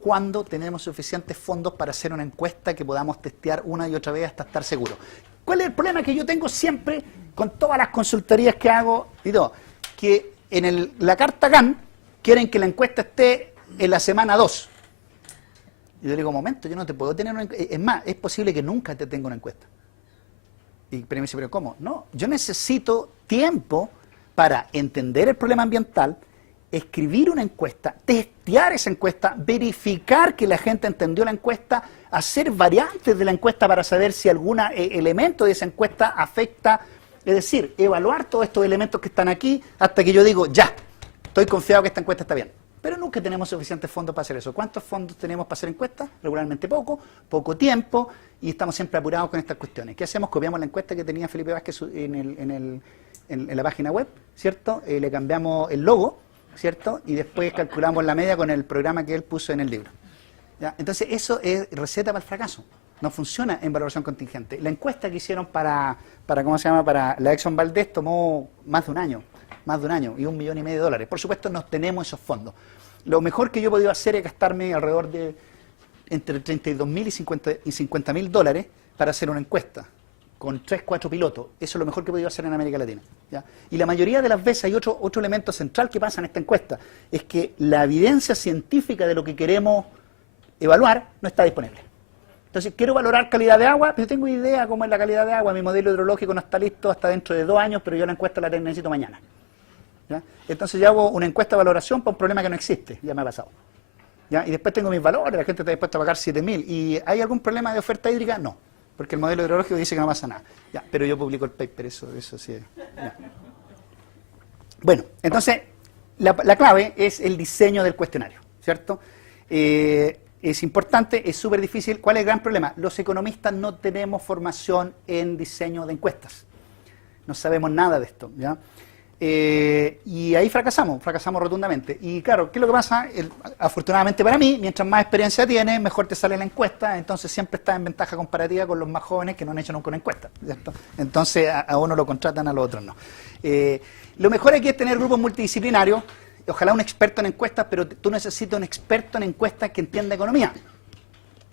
¿Cuándo tenemos suficientes fondos para hacer una encuesta que podamos testear una y otra vez hasta estar seguros? ¿Cuál es el problema que yo tengo siempre con todas las consultorías que hago y todo? Que en la carta GAN quieren que la encuesta esté en la semana 2. Y yo le digo, un momento, yo no te puedo tener una encuesta. Es más, es posible que nunca te tenga una encuesta. Pero me dice, ¿pero cómo? No, yo necesito tiempo para entender el problema ambiental, escribir una encuesta, testear esa encuesta, verificar que la gente entendió la encuesta, hacer variantes de la encuesta para saber si algún elemento de esa encuesta afecta, es decir, evaluar todos estos elementos que están aquí hasta que yo digo, ya, estoy confiado que esta encuesta está bien. Pero nunca tenemos suficientes fondos para hacer eso. ¿Cuántos fondos tenemos para hacer encuestas? Regularmente poco tiempo, y estamos siempre apurados con estas cuestiones. ¿Qué hacemos? Copiamos la encuesta que tenía Felipe Vázquez en la página web, ¿cierto? Le cambiamos el logo, ¿cierto? Y después calculamos la media con el programa que él puso en el libro. ¿Ya? Entonces, eso es receta para el fracaso. No funciona en valoración contingente. La encuesta que hicieron para la Exxon Valdez tomó más de un año y $1,5 millones. Por supuesto, no tenemos esos fondos. Lo mejor que yo he podido hacer es gastarme alrededor de entre $32,000 y $50,000 para hacer una encuesta con 3-4 pilotos. Eso es lo mejor que he podido hacer en América Latina. ¿Ya? Y la mayoría de las veces hay otro elemento central que pasa en esta encuesta, es que la evidencia científica de lo que queremos evaluar no está disponible. Entonces, quiero valorar calidad de agua, pero tengo idea cómo es la calidad de agua. Mi modelo hidrológico no está listo hasta dentro de 2 años, pero yo la encuesta la necesito mañana. ¿Ya? Entonces, yo hago una encuesta de valoración para un problema que no existe. Ya me ha pasado. ¿Ya? Y después tengo mis valores, la gente está dispuesta a pagar 7.000. ¿Y hay algún problema de oferta hídrica? No, porque el modelo hidrológico dice que no pasa nada. ¿Ya? Pero yo publico el paper, eso sí. ¿Ya? Bueno, entonces, la clave es el diseño del cuestionario, ¿cierto? Es importante, es súper difícil. ¿Cuál es el gran problema? Los economistas no tenemos formación en diseño de encuestas. No sabemos nada de esto, ¿ya? Y ahí fracasamos rotundamente. Y claro, ¿qué es lo que pasa? Afortunadamente para mí, mientras más experiencia tienes, mejor te sale la encuesta, entonces siempre estás en ventaja comparativa con los más jóvenes que no han hecho nunca una encuesta, ¿cierto? Entonces a uno lo contratan, a los otros no. Lo mejor aquí es tener grupos multidisciplinarios, ojalá un experto en encuestas, pero tú necesitas un experto en encuestas que entienda economía.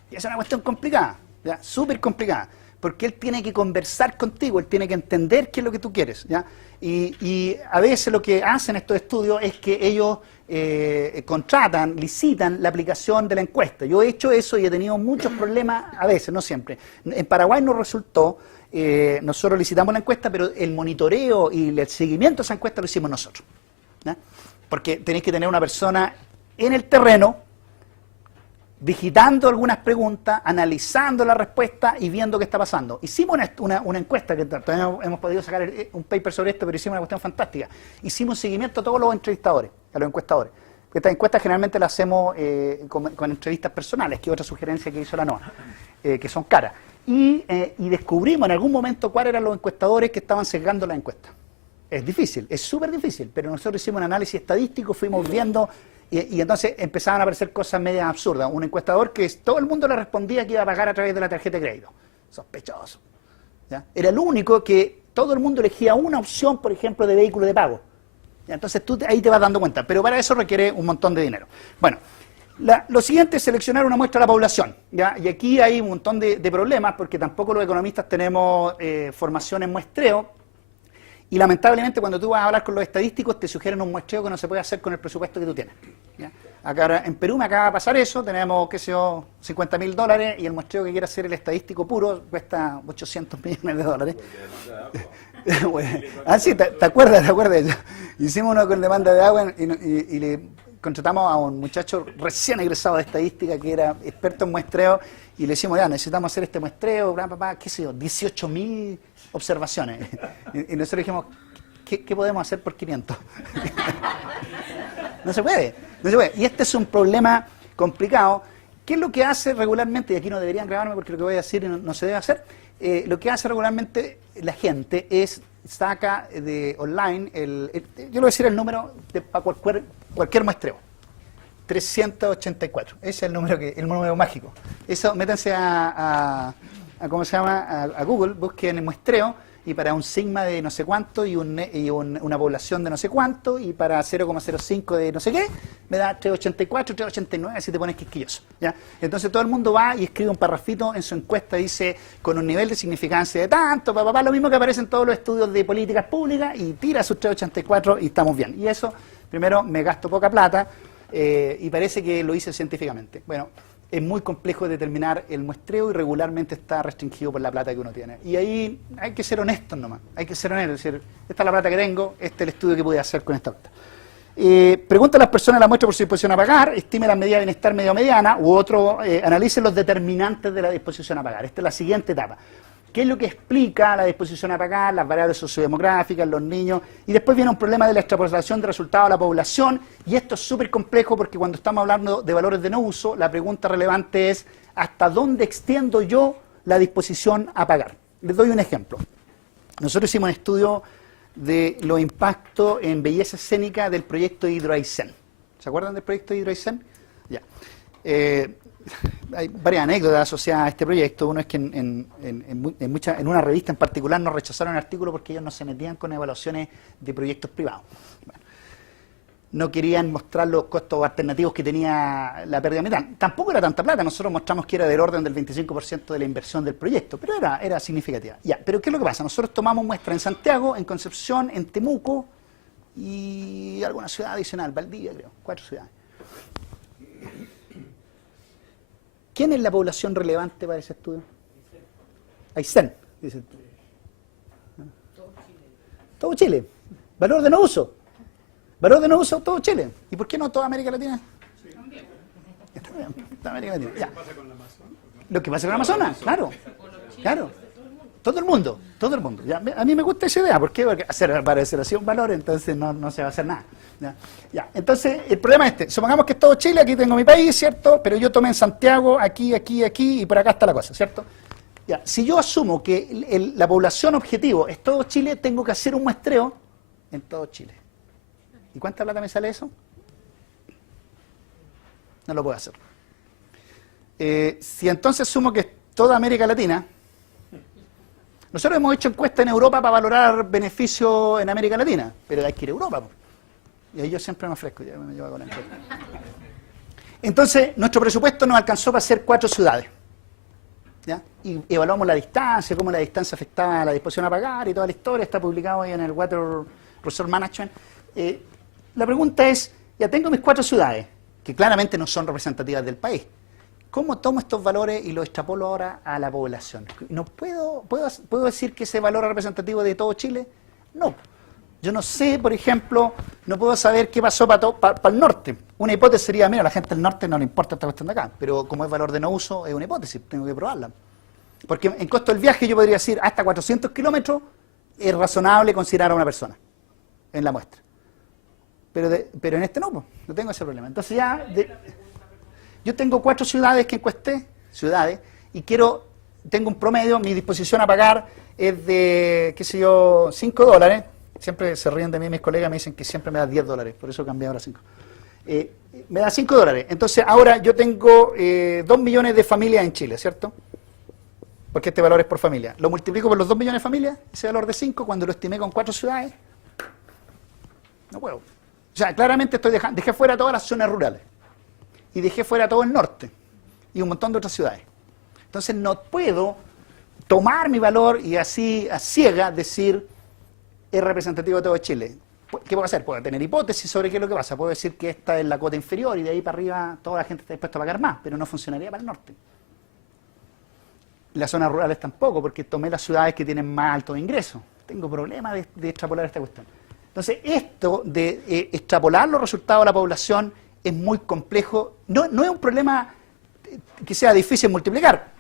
Y esa es una cuestión complicada, ¿ya? Súper complicada, porque él tiene que conversar contigo, él tiene que entender qué es lo que tú quieres, ¿ya? Y a veces lo que hacen estos estudios es que ellos contratan, licitan la aplicación de la encuesta. Yo he hecho eso y he tenido muchos problemas, a veces, no siempre. En Paraguay nos resultó, nosotros licitamos la encuesta, pero el monitoreo y el seguimiento de esa encuesta lo hicimos nosotros, ¿ya? Porque tenéis que tener una persona en el terreno, digitando algunas preguntas, analizando la respuesta y viendo qué está pasando. Hicimos una encuesta, que todavía hemos podido sacar un paper sobre esto, pero hicimos una cuestión fantástica. Hicimos un seguimiento a todos los entrevistadores, a los encuestadores. Estas encuestas generalmente las hacemos con entrevistas personales, que es otra sugerencia que hizo la NOAA, que son caras. Y descubrimos en algún momento cuáles eran los encuestadores que estaban sesgando la encuesta. Es difícil, es súper difícil, pero nosotros hicimos un análisis estadístico, fuimos viendo, y entonces empezaban a aparecer cosas medias absurdas. Un encuestador que todo el mundo le respondía que iba a pagar a través de la tarjeta de crédito. Sospechoso, ¿ya? Era el único que todo el mundo elegía una opción, por ejemplo, de vehículo de pago. ¿Ya? Entonces tú ahí te vas dando cuenta, pero para eso requiere un montón de dinero. Bueno, lo siguiente es seleccionar una muestra de la población, ¿ya? Y aquí hay un montón de problemas, porque tampoco los economistas tenemos formación en muestreo. Y lamentablemente cuando tú vas a hablar con los estadísticos te sugieren un muestreo que no se puede hacer con el presupuesto que tú tienes, ¿ya? Acá en Perú me acaba de pasar eso, tenemos, qué sé yo, $50.000 y el muestreo que quiere hacer el estadístico puro cuesta $800 millones. Bueno, sí, ¿te acuerdas? Hicimos uno con demanda de agua y le contratamos a un muchacho recién egresado de estadística que era experto en muestreo y le decimos, ya, necesitamos hacer este muestreo, qué sé yo, 18.000 observaciones. Y nosotros dijimos, ¿qué podemos hacer por 500? No se puede. Y este es un problema complicado. ¿Qué es lo que hace regularmente? Y aquí no deberían grabarme porque lo que voy a decir no se debe hacer. lo que hace regularmente la gente es saca de online, yo le voy a decir el número para cualquier muestreo. 384. Ese es el número mágico. Eso, métanse ¿cómo se llama? A Google, busquen el muestreo y para un sigma de no sé cuánto y una población de no sé cuánto y para 0,05 de no sé qué, me da 384, 389 si te pones quisquilloso, ¿ya? Entonces todo el mundo va y escribe un parrafito en su encuesta, dice con un nivel de significancia de tanto, lo mismo que aparece en todos los estudios de políticas públicas y tira sus 384 y estamos bien. Y eso, primero, me gasto poca plata y parece que lo hice científicamente. Bueno, es muy complejo determinar el muestreo y regularmente está restringido por la plata que uno tiene. Y ahí hay que ser honestos nomás, hay que ser honestos, es decir, esta es la plata que tengo, este es el estudio que pude hacer con esta plata. Pregunta a las personas la muestra por su disposición a pagar, estime la medida de bienestar medio mediana, u otro, analice los determinantes de la disposición a pagar. Esta es la siguiente etapa. ¿Qué es lo que explica la disposición a pagar, las variables sociodemográficas, los niños? Y después viene un problema de la extrapolación de resultados a la población, y esto es súper complejo porque cuando estamos hablando de valores de no uso, la pregunta relevante es ¿hasta dónde extiendo yo la disposición a pagar? Les doy un ejemplo. Nosotros hicimos un estudio de los impactos en belleza escénica del proyecto Hidroaicén. ¿Se acuerdan del proyecto Hidroaicén? Ya. Hay varias anécdotas asociadas a este proyecto. Uno es que en una revista en particular nos rechazaron el artículo porque ellos no se metían con evaluaciones de proyectos privados. Bueno, no querían mostrar los costos alternativos que tenía la pérdida ambiental. Tampoco era tanta plata, nosotros mostramos que era del orden del 25% de la inversión del proyecto, pero era significativa. Ya, pero ¿qué es lo que pasa? Nosotros tomamos muestra en Santiago, en Concepción, en Temuco y alguna ciudad adicional, Valdivia creo, 4 ciudades. ¿Quién es la población relevante para ese estudio? Aysén, dice el estudio. Todo Chile. Valor de no uso. Valor de no uso, todo Chile. ¿Y por qué no toda América Latina? Sí. También. Toda América Latina. Ya. ¿Qué pasa con la Amazonas? Lo que pasa con Amazonas, claro. Claro. Todo el mundo, todo el mundo. Ya, a mí me gusta esa idea. ¿Por qué? Porque hacer aparecer así un valor, entonces no se va a hacer nada. Ya. Entonces, el problema es este. Supongamos que es todo Chile, aquí tengo mi país, ¿cierto? Pero yo tomé en Santiago, aquí, y por acá está la cosa, ¿cierto? Ya. Si yo asumo que la población objetivo es todo Chile, tengo que hacer un muestreo en todo Chile. ¿Y cuánta plata me sale eso? No lo puedo hacer. Si entonces asumo que es toda América Latina, nosotros hemos hecho encuestas en Europa para valorar beneficios en América Latina, pero hay que ir a Europa. Y ahí yo siempre me ofrezco, ya me llevo con la encuesta. Entonces, nuestro presupuesto nos alcanzó para hacer 4 ciudades. ¿Ya? Y evaluamos la distancia, cómo la distancia afectaba a la disposición a pagar y toda la historia, está publicado ahí en el Water Resource Management. La pregunta es, ya tengo mis 4 ciudades, que claramente no son representativas del país. ¿Cómo tomo estos valores y los extrapolo ahora a la población? ¿No puedo decir que ese valor es representativo de todo Chile? No. Yo no sé, por ejemplo, no puedo saber qué pasó para el norte. Una hipótesis sería, mira, a la gente del norte no le importa esta cuestión de acá, pero como es valor de no uso, es una hipótesis, tengo que probarla. Porque en costo del viaje yo podría decir, hasta 400 kilómetros es razonable considerar a una persona en la muestra. Pero en este no tengo ese problema. Entonces ya, yo tengo 4 ciudades que encuesté, y tengo un promedio, mi disposición a pagar es de, qué sé yo, $5. Siempre se ríen de mí mis colegas, me dicen que siempre me da $10, por eso cambié ahora a 5. Me da $5. Entonces ahora yo tengo 2 millones de familias en Chile, ¿cierto? Porque este valor es por familia. Lo multiplico por los 2 millones de familias, ese valor de 5, cuando lo estimé con 4 ciudades, no puedo. O sea, claramente dejé fuera todas las zonas rurales. Y dejé fuera todo el norte. Y un montón de otras ciudades. Entonces no puedo tomar mi valor y así a ciegas decir es representativo de todo Chile. ¿Qué puedo hacer? Puedo tener hipótesis sobre qué es lo que pasa. Puedo decir que esta es la cuota inferior y de ahí para arriba toda la gente está dispuesta a pagar más, pero no funcionaría para el norte. Las zonas rurales tampoco, porque tomé las ciudades que tienen más alto ingreso. Tengo problemas de extrapolar esta cuestión. Entonces, esto de extrapolar los resultados a la población es muy complejo. No es un problema que sea difícil multiplicar.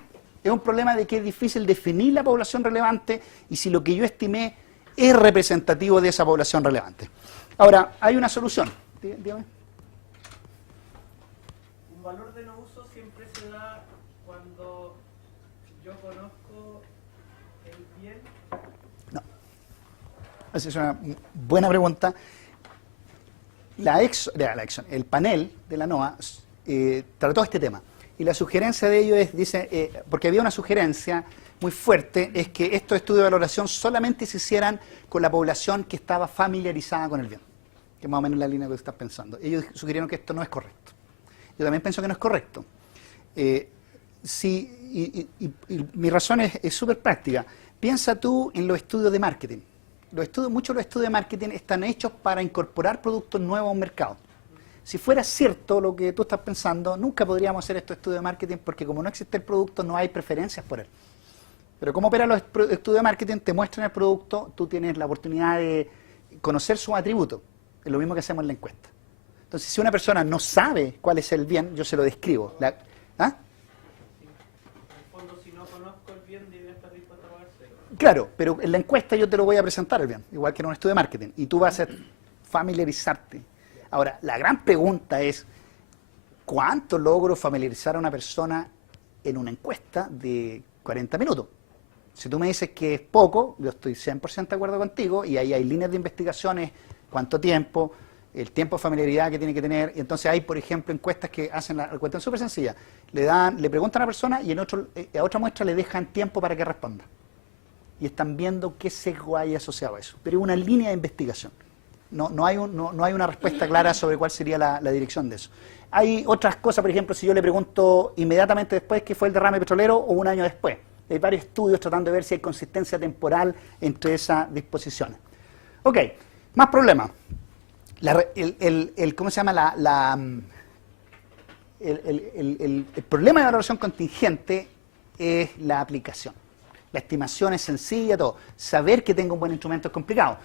Es un problema de que es difícil definir la población relevante y si lo que yo estimé es representativo de esa población relevante. Ahora, hay una solución. Dígame. Un valor de no uso siempre se da cuando yo conozco Esa es una buena pregunta. El panel de la NOAA trató este tema. Y la sugerencia de ellos es, dice, porque había una sugerencia muy fuerte, es que estos estudios de valoración solamente se hicieran con la población que estaba familiarizada con el bien, que es más o menos la línea que tú estás pensando. Ellos sugirieron que esto no es correcto. Yo también pienso que no es correcto. Mi razón es súper práctica. Piensa tú en los estudios de marketing. Muchos de los estudios de marketing están hechos para incorporar productos nuevos a un mercado. Si fuera cierto lo que tú estás pensando, nunca podríamos hacer estos estudios de marketing porque como no existe el producto, no hay preferencias por él. Pero como operan los estudios de marketing, te muestran el producto, tú tienes la oportunidad de conocer sus atributos. Es lo mismo que hacemos en la encuesta. Entonces, si una persona no sabe cuál es el bien, yo se lo describo. En el fondo, si no conozco el bien, debería estar dispuesto a pagar cero. Claro, pero en la encuesta yo te lo voy a presentar el bien, igual que en un estudio de marketing. Y tú vas a familiarizarte. Ahora, la gran pregunta es, ¿cuánto logro familiarizar a una persona en una encuesta de 40 minutos? Si tú me dices que es poco, yo estoy 100% de acuerdo contigo, y ahí hay líneas de investigaciones, cuánto tiempo, el tiempo de familiaridad que tiene que tener. Y entonces hay, por ejemplo, encuestas que hacen la cuestión súper sencilla. Le preguntan a una persona y a otra muestra le dejan tiempo para que responda. Y están viendo qué sesgo hay asociado a eso. Pero es una línea de investigación. No hay una respuesta clara sobre cuál sería la dirección de eso. Hay otras cosas, por ejemplo, si yo le pregunto inmediatamente después qué fue el derrame petrolero o un año después. Hay varios estudios tratando de ver si hay consistencia temporal entre esas disposiciones. Ok, más problemas. ¿Cómo se llama? El problema de valoración contingente es la aplicación. La estimación es sencilla, todo. Saber que tengo un buen instrumento es complicado.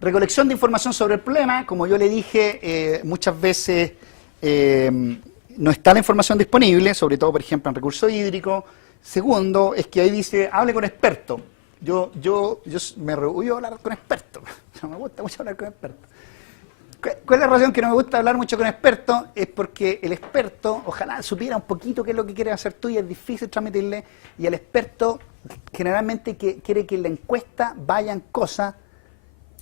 Recolección de información sobre el problema, como yo le dije, muchas veces no está la información disponible, sobre todo, por ejemplo, en recursos hídricos. Segundo, es que ahí dice, hable con expertos. Yo me rehuyo a hablar con expertos. No me gusta mucho hablar con expertos. ¿Cuál es la razón que no me gusta hablar mucho con expertos? Es porque el experto, ojalá supiera un poquito qué es lo que quieres hacer tú y es difícil transmitirle. Y el experto generalmente quiere que en la encuesta vayan cosas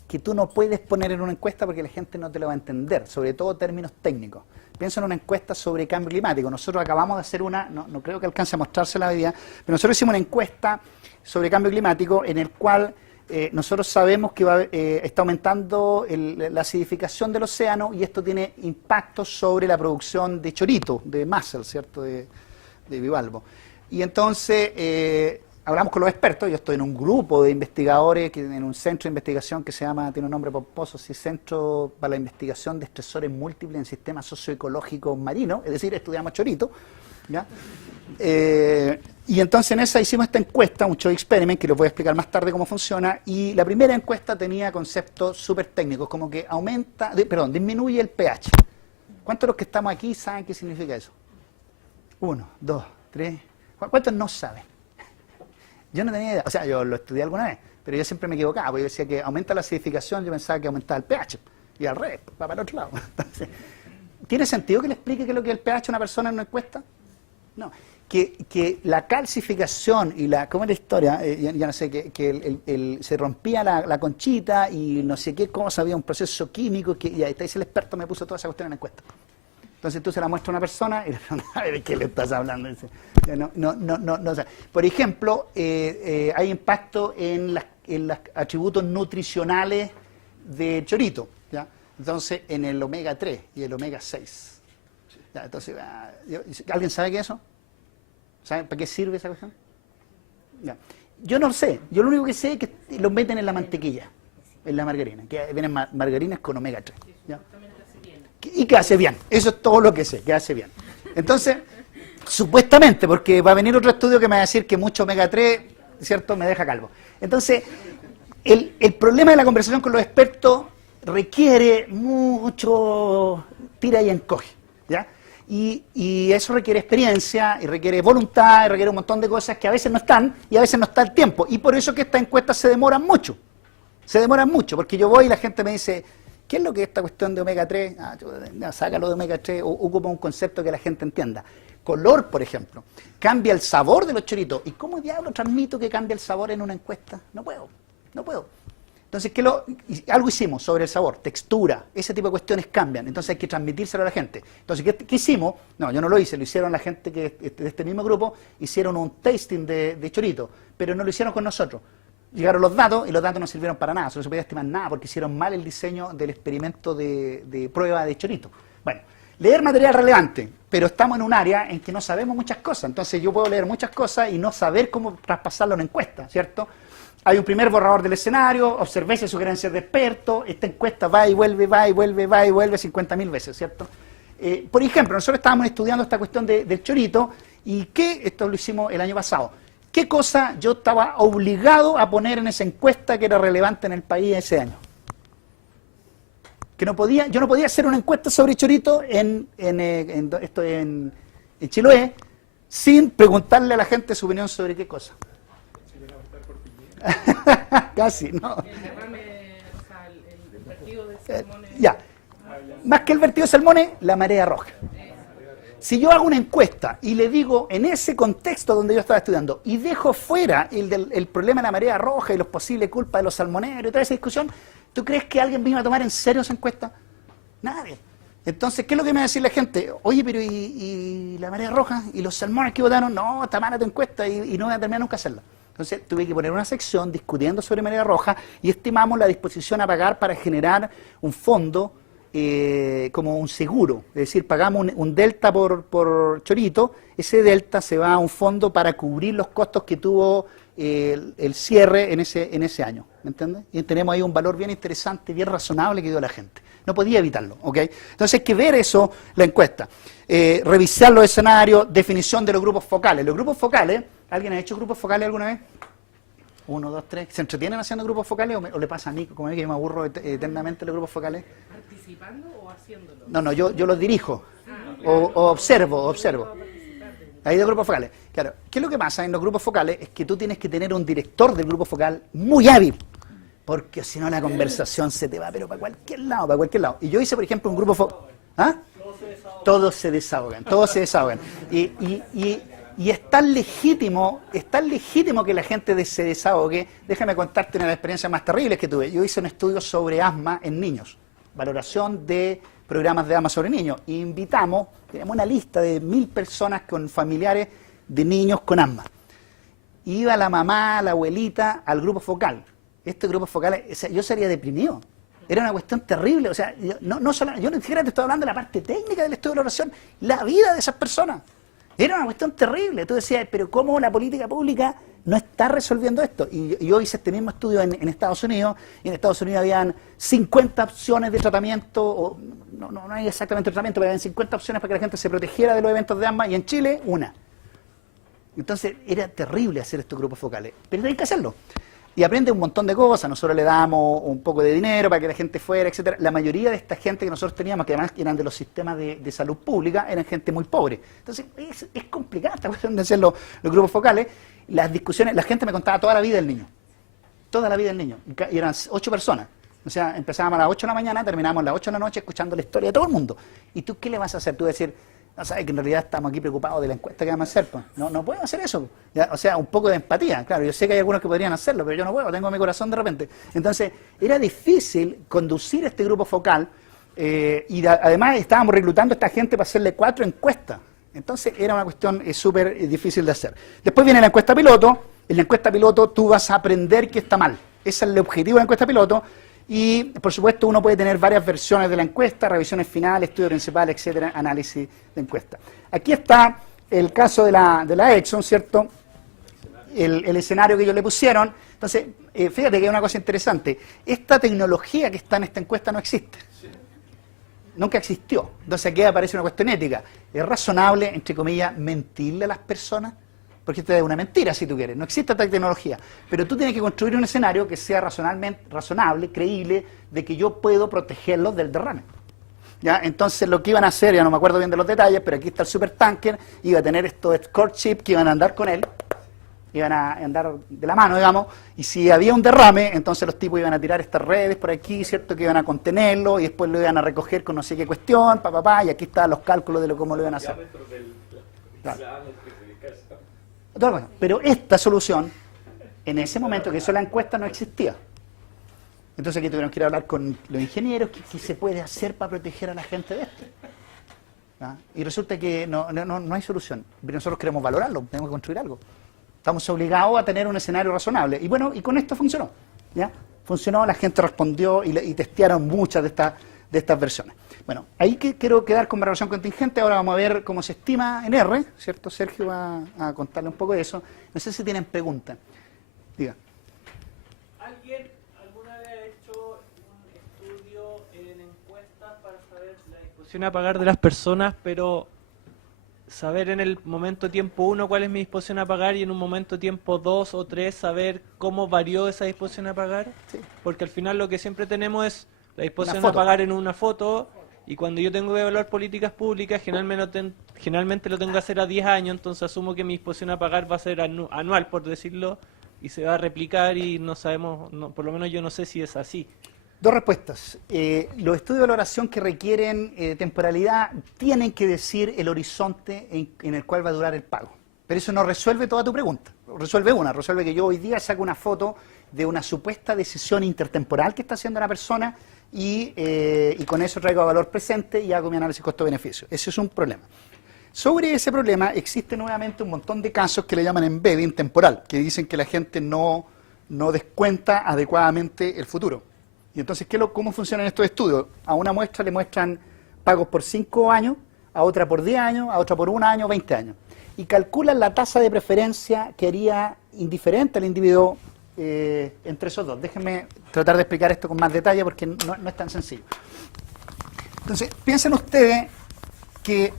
que tú no puedes poner en una encuesta porque la gente no te lo va a entender, sobre todo términos técnicos. Pienso en una encuesta sobre cambio climático. Nosotros acabamos de hacer una, no creo que alcance a mostrársela hoy día, pero nosotros hicimos una encuesta sobre cambio climático en el cual nosotros sabemos que está aumentando la acidificación del océano y esto tiene impactos sobre la producción de chorito, de mussel, ¿cierto?, de bivalvo. Y entonces hablamos con los expertos. Yo estoy en un grupo de investigadores, en un centro de investigación que se llama, tiene un nombre pomposo, Centro para la Investigación de Estresores Múltiples en Sistemas Socioecológicos Marinos, es decir, estudiamos chorito, ¿ya? Y entonces en esa hicimos esta encuesta, un choice experiment, que les voy a explicar más tarde cómo funciona, y la primera encuesta tenía conceptos súper técnicos, como que disminuye el pH. ¿Cuántos de los que estamos aquí saben qué significa eso? 1, 2, 3, ¿cuántos no saben? Yo no tenía idea, o sea, yo lo estudié alguna vez, pero yo siempre me equivocaba, porque yo decía que aumenta la acidificación, yo pensaba que aumentaba el pH, y al revés, va para el otro lado. Entonces, ¿tiene sentido que le explique qué es lo que es el pH a una persona en una encuesta? No, que la calcificación y ¿cómo es la historia? Ya no sé, que se rompía la conchita y no sé qué cosa, había un proceso químico, y ahí dice el experto, me puso toda esa cuestión en la encuesta. Entonces tú se la muestras a una persona y le preguntas, ¿de qué le estás hablando? Dice, no, o sea, por ejemplo, hay impacto en los atributos nutricionales de chorito, ¿ya? Entonces, en el omega 3 y el omega 6. ¿Ya? Entonces, ¿alguien sabe qué es eso? ¿Sabe para qué sirve esa cuestión? ¿Ya? Yo no sé, yo lo único que sé es que lo meten en la mantequilla, en la margarina, que vienen margarinas con omega 3. ¿Ya? Y que hace bien, eso es todo lo que sé, que hace bien. Entonces, supuestamente, porque va a venir otro estudio que me va a decir que mucho omega 3, ¿cierto?, me deja calvo. Entonces, el problema de la conversación con los expertos requiere mucho tira y encoge, ¿ya? Y eso requiere experiencia, y requiere voluntad, y requiere un montón de cosas que a veces no están, y a veces no está el tiempo. Y por eso que estas encuestas se demoran mucho. Se demoran mucho, porque yo voy y la gente me dice, ¿qué es lo que es esta cuestión de omega 3? Sácalo de omega 3, ocupa un concepto que la gente entienda. Color, por ejemplo. Cambia el sabor de los choritos. ¿Y cómo diablos transmito que cambia el sabor en una encuesta? No puedo. Entonces, algo hicimos sobre el sabor, textura, ese tipo de cuestiones cambian, entonces hay que transmitírselo a la gente. Entonces, ¿qué hicimos? No, yo no lo hice, lo hicieron la gente de este mismo grupo, hicieron un tasting de chorito, pero no lo hicieron con nosotros. Llegaron los datos y los datos no sirvieron para nada, no se podía estimar nada porque hicieron mal el diseño del experimento de prueba de chorito. Bueno, leer material relevante, pero estamos en un área en que no sabemos muchas cosas, entonces yo puedo leer muchas cosas y no saber cómo traspasarlo a una encuesta, ¿cierto? Hay un primer borrador del escenario, observéis sugerencias de expertos, esta encuesta va y vuelve 50.000 veces, ¿cierto? Por ejemplo, nosotros estábamos estudiando esta cuestión del chorito y esto lo hicimos el año pasado. ¿Qué cosa yo estaba obligado a poner en esa encuesta que era relevante en el país ese año? Que yo no podía hacer una encuesta sobre chorito en Chiloé sin preguntarle a la gente su opinión sobre qué cosa. Casi, ¿no? El derrame, o sea, el vertido de salmones. Ya. Más que el vertido de salmones, la marea roja. Si yo hago una encuesta y le digo en ese contexto donde yo estaba estudiando y dejo fuera el problema de la marea roja y los posibles culpas de los salmoneros y toda esa discusión, ¿tú crees que alguien vino a tomar en serio esa encuesta? Nadie. Entonces, ¿qué es lo que me va a decir la gente? Oye, pero ¿y la marea roja? ¿Y los salmones que votaron? No, está mala tu encuesta y no voy a terminar nunca hacerla. Entonces tuve que poner una sección discutiendo sobre marea roja y estimamos la disposición a pagar para generar un fondo como un seguro. Es decir, pagamos un delta por chorito, ese delta se va a un fondo para cubrir los costos que tuvo el cierre en ese año. ¿Me entiendes? Y tenemos ahí un valor bien interesante, bien razonable que dio la gente. No podía evitarlo, ¿ok? Entonces hay que ver eso, la encuesta. Revisar los escenarios, definición de los grupos focales. Los grupos focales, ¿alguien ha hecho grupos focales alguna vez? 1, 2, 3. ¿Se entretienen haciendo grupos focales o le pasa a mí, como a mí, que me aburro eternamente los grupos focales? ¿Participando o haciéndolo? No, yo los dirijo o observo. Hay dos grupos focales. Claro, ¿qué es lo que pasa en los grupos focales? Es que tú tienes que tener un director del grupo focal muy hábil, porque si no la conversación se te va, pero para cualquier lado. Y yo hice, por ejemplo, un grupo focal. ¿Ah? Todos se desahogan. Y es tan legítimo que la gente se desahogue. Déjame contarte una de las experiencias más terribles que tuve. Yo hice un estudio sobre asma en niños, valoración de programas de asma sobre niños. E tenemos una lista de 1.000 personas con familiares de niños con asma. Iba la mamá, la abuelita al grupo focal. Este grupo focal, o sea, yo sería deprimido. Era una cuestión terrible. O sea, yo ni siquiera te estoy hablando de la parte técnica del estudio de valoración, la vida de esas personas. Era una cuestión terrible. Tú decías, pero ¿cómo la política pública no está resolviendo esto? Y yo hice este mismo estudio en Estados Unidos, y en Estados Unidos habían 50 opciones de tratamiento, no hay exactamente tratamiento, pero habían 50 opciones para que la gente se protegiera de los eventos de asma, y en Chile, una. Entonces, era terrible hacer estos grupos focales, pero hay que hacerlo. Y aprende un montón de cosas. Nosotros le damos un poco de dinero para que la gente fuera, etcétera. La mayoría de esta gente que nosotros teníamos, que además eran de los sistemas de salud pública, eran gente muy pobre. Entonces, es complicada esta cuestión de hacer los grupos focales. Las discusiones, la gente me contaba toda la vida del niño. Toda la vida del niño. Y eran 8 personas. O sea, empezábamos a las 8 de la mañana, terminábamos a las 8 de la noche escuchando la historia de todo el mundo. ¿Y tú qué le vas a hacer? Tú vas a decir, no sabes que en realidad estamos aquí preocupados de la encuesta que vamos a hacer. Pues. No puedo hacer eso. ¿Ya? O sea, un poco de empatía. Claro, yo sé que hay algunos que podrían hacerlo, pero yo no puedo, tengo mi corazón de repente. Entonces, era difícil conducir este grupo focal y además estábamos reclutando a esta gente para hacerle 4 encuestas. Entonces, era una cuestión súper difícil de hacer. Después viene la encuesta piloto. En la encuesta piloto tú vas a aprender qué está mal. Ese es el objetivo de la encuesta piloto. Y, por supuesto, uno puede tener varias versiones de la encuesta, revisiones finales, estudio principal, etcétera, análisis de encuesta. Aquí está el caso de la Exxon, ¿cierto? El escenario que ellos le pusieron. Entonces, fíjate que hay una cosa interesante. Esta tecnología que está en esta encuesta no existe. Nunca existió. Entonces, aquí aparece una cuestión ética. ¿Es razonable, entre comillas, mentirle a las personas? Porque esta es una mentira, si tú quieres. No existe esta tecnología. Pero tú tienes que construir un escenario que sea razonable, creíble, de que yo puedo protegerlos del derrame. ¿Ya? Entonces, lo que iban a hacer, ya no me acuerdo bien de los detalles, pero aquí está el supertanker, iba a tener estos escort ships que iban a andar con él, iban a andar de la mano, digamos, y si había un derrame, entonces los tipos iban a tirar estas redes por aquí, ¿cierto?, que iban a contenerlo, y después lo iban a recoger con no sé qué cuestión, y aquí están los cálculos de cómo lo iban a hacer. Claro. Pero esta solución, en ese momento que hizo la encuesta, no existía. Entonces aquí tuvieron que ir a hablar con los ingenieros, ¿qué se puede hacer para proteger a la gente de esto? ¿Ah? Y resulta que no hay solución. Pero nosotros queremos valorarlo, tenemos que construir algo. Estamos obligados a tener un escenario razonable. Y bueno, y con esto funcionó. ¿Ya? Funcionó, la gente respondió y testearon muchas de estas versiones. Bueno, ahí quiero quedar con valoración contingente. Ahora vamos a ver cómo se estima en R, ¿cierto? Sergio va a contarle un poco de eso. No sé si tienen preguntas. Diga. ¿Alguien alguna vez ha hecho un estudio en encuestas para saber la disposición a pagar de las personas, pero saber en el momento tiempo 1 cuál es mi disposición a pagar y en un momento tiempo 2 o 3 saber cómo varió esa disposición a pagar? Sí. Porque al final lo que siempre tenemos es la disposición Una a foto. pagar en una foto, y cuando yo tengo que evaluar políticas públicas generalmente lo tengo que hacer a 10 años, entonces asumo que mi disposición a pagar va a ser anual, por decirlo, y se va a replicar y no sabemos, por lo menos yo no sé si es así. Dos respuestas. Los estudios de valoración que requieren temporalidad tienen que decir el horizonte en el cual va a durar el pago. Pero eso no resuelve toda tu pregunta. Resuelve que yo hoy día saco una foto de una supuesta decisión intertemporal que está haciendo una persona y con eso traigo a valor presente y hago mi análisis costo-beneficio. Ese es un problema. Sobre ese problema existe nuevamente un montón de casos que le llaman embedding temporal, que dicen que la gente no descuenta adecuadamente el futuro. Y entonces, ¿cómo funcionan estos estudios? A una muestra le muestran pagos por 5 años, a otra por 10 años, a otra por 1 año, 20 años. Y calculan la tasa de preferencia que haría indiferente al individuo entre esos dos. Déjenme tratar de explicar esto con más detalle porque no es tan sencillo. Entonces, piensen ustedes que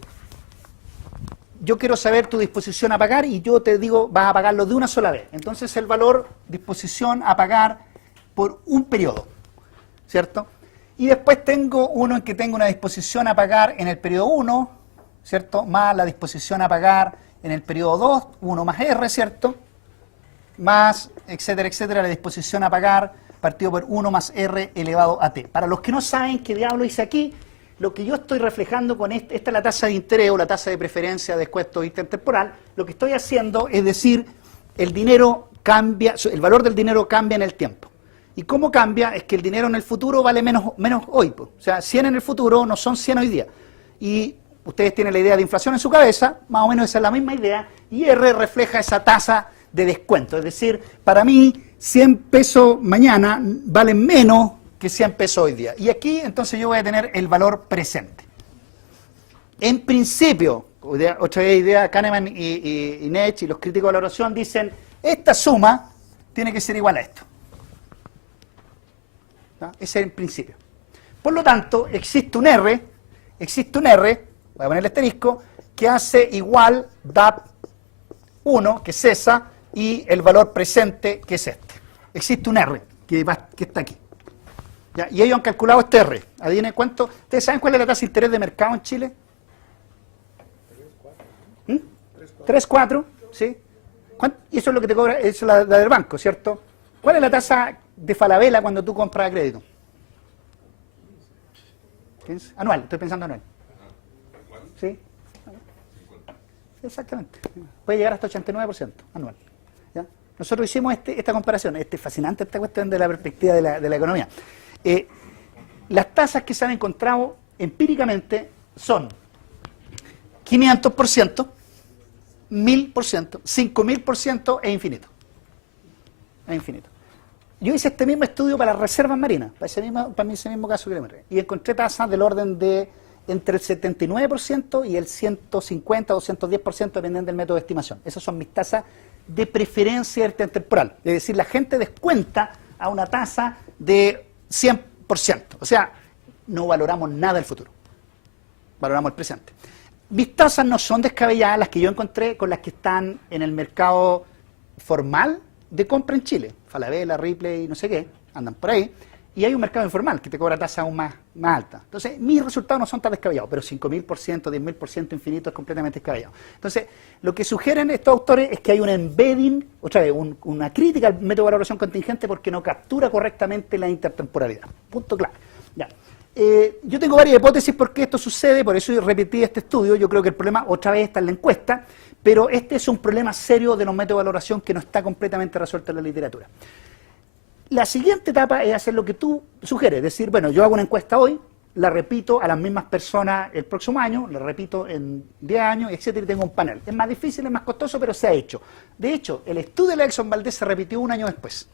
yo quiero saber tu disposición a pagar y yo te digo, vas a pagarlo de una sola vez. Entonces, el valor disposición a pagar por un periodo, ¿cierto? Y después tengo uno en que tengo una disposición a pagar en el periodo 1, ¿cierto? Más la disposición a pagar en el periodo 2, 1 más R, ¿cierto? Más, etcétera, etcétera, la disposición a pagar partido por 1 más R elevado a T. Para los que no saben qué diablo hice aquí, lo que yo estoy reflejando con esta es la tasa de interés o la tasa de preferencia de descuento intertemporal. Lo que estoy haciendo es decir, el dinero cambia, el valor del dinero cambia en el tiempo. ¿Y cómo cambia? Es que el dinero en el futuro vale menos hoy. O sea, 100 en el futuro no son 100 hoy día. Y ustedes tienen la idea de inflación en su cabeza, más o menos esa es la misma idea, y R refleja esa tasa de descuento. Es decir, para mí 100 pesos mañana valen menos que 100 pesos hoy día. Y aquí entonces yo voy a tener el valor presente. En principio, otra idea, Kahneman y Nech y los críticos de valoración dicen, esta suma tiene que ser igual a esto. ¿No? Ese es el principio. Por lo tanto, existe un R, voy a poner el asterisco, que hace igual DAP 1, que es esa, y el valor presente, que es este. Existe un R, que está aquí. ¿Ya? Y ellos han calculado este R. Adivinen cuánto. ¿Ustedes saben cuál es la tasa de interés de mercado en Chile? 3,4, ¿sí? Y eso es lo que te cobra, eso es la del banco, ¿cierto? ¿Cuál es la tasa de Falabella cuando tú compras a crédito? 15. Anual, estoy pensando anual. ¿Sí? Exactamente. Puede llegar hasta 89% anual. ¿Ya? Nosotros hicimos esta comparación. Es fascinante esta cuestión de la perspectiva de la economía. Las tasas que se han encontrado empíricamente son 500%, 1000%, 5000% e infinito. Es infinito. Yo hice este mismo estudio para las reservas marinas, para ese mismo caso que le mostré, y encontré tasas del orden de entre el 79% y el 150 o 110%, dependiendo del método de estimación. Esas son mis tasas de preferencia intertemporal. Es decir, la gente descuenta a una tasa de 100%. O sea, no valoramos nada del futuro. Valoramos el presente. Mis tasas no son descabelladas las que yo encontré con las que están en el mercado formal de compra en Chile. Falabella, Ripley, no sé qué, andan por ahí. Y hay un mercado informal que te cobra tasas aún más altas. Entonces, mis resultados no son tan descabellados, pero 5000%, 10.000% infinito es completamente descabellado. Entonces, lo que sugieren estos autores es que hay un embedding, otra vez, una crítica al método de valoración contingente porque no captura correctamente la intertemporalidad. Punto clave. Ya. Yo tengo varias hipótesis por qué esto sucede, por eso repetí este estudio. Yo creo que el problema otra vez está en la encuesta, pero este es un problema serio de los métodos de valoración que no está completamente resuelto en la literatura. La siguiente etapa es hacer lo que tú sugieres, es decir, bueno, yo hago una encuesta hoy, la repito a las mismas personas el próximo año, la repito en 10 años, etcétera, y tengo un panel. Es más difícil, es más costoso, pero se ha hecho. De hecho, el estudio de la Exxon Valdez se repitió un año después.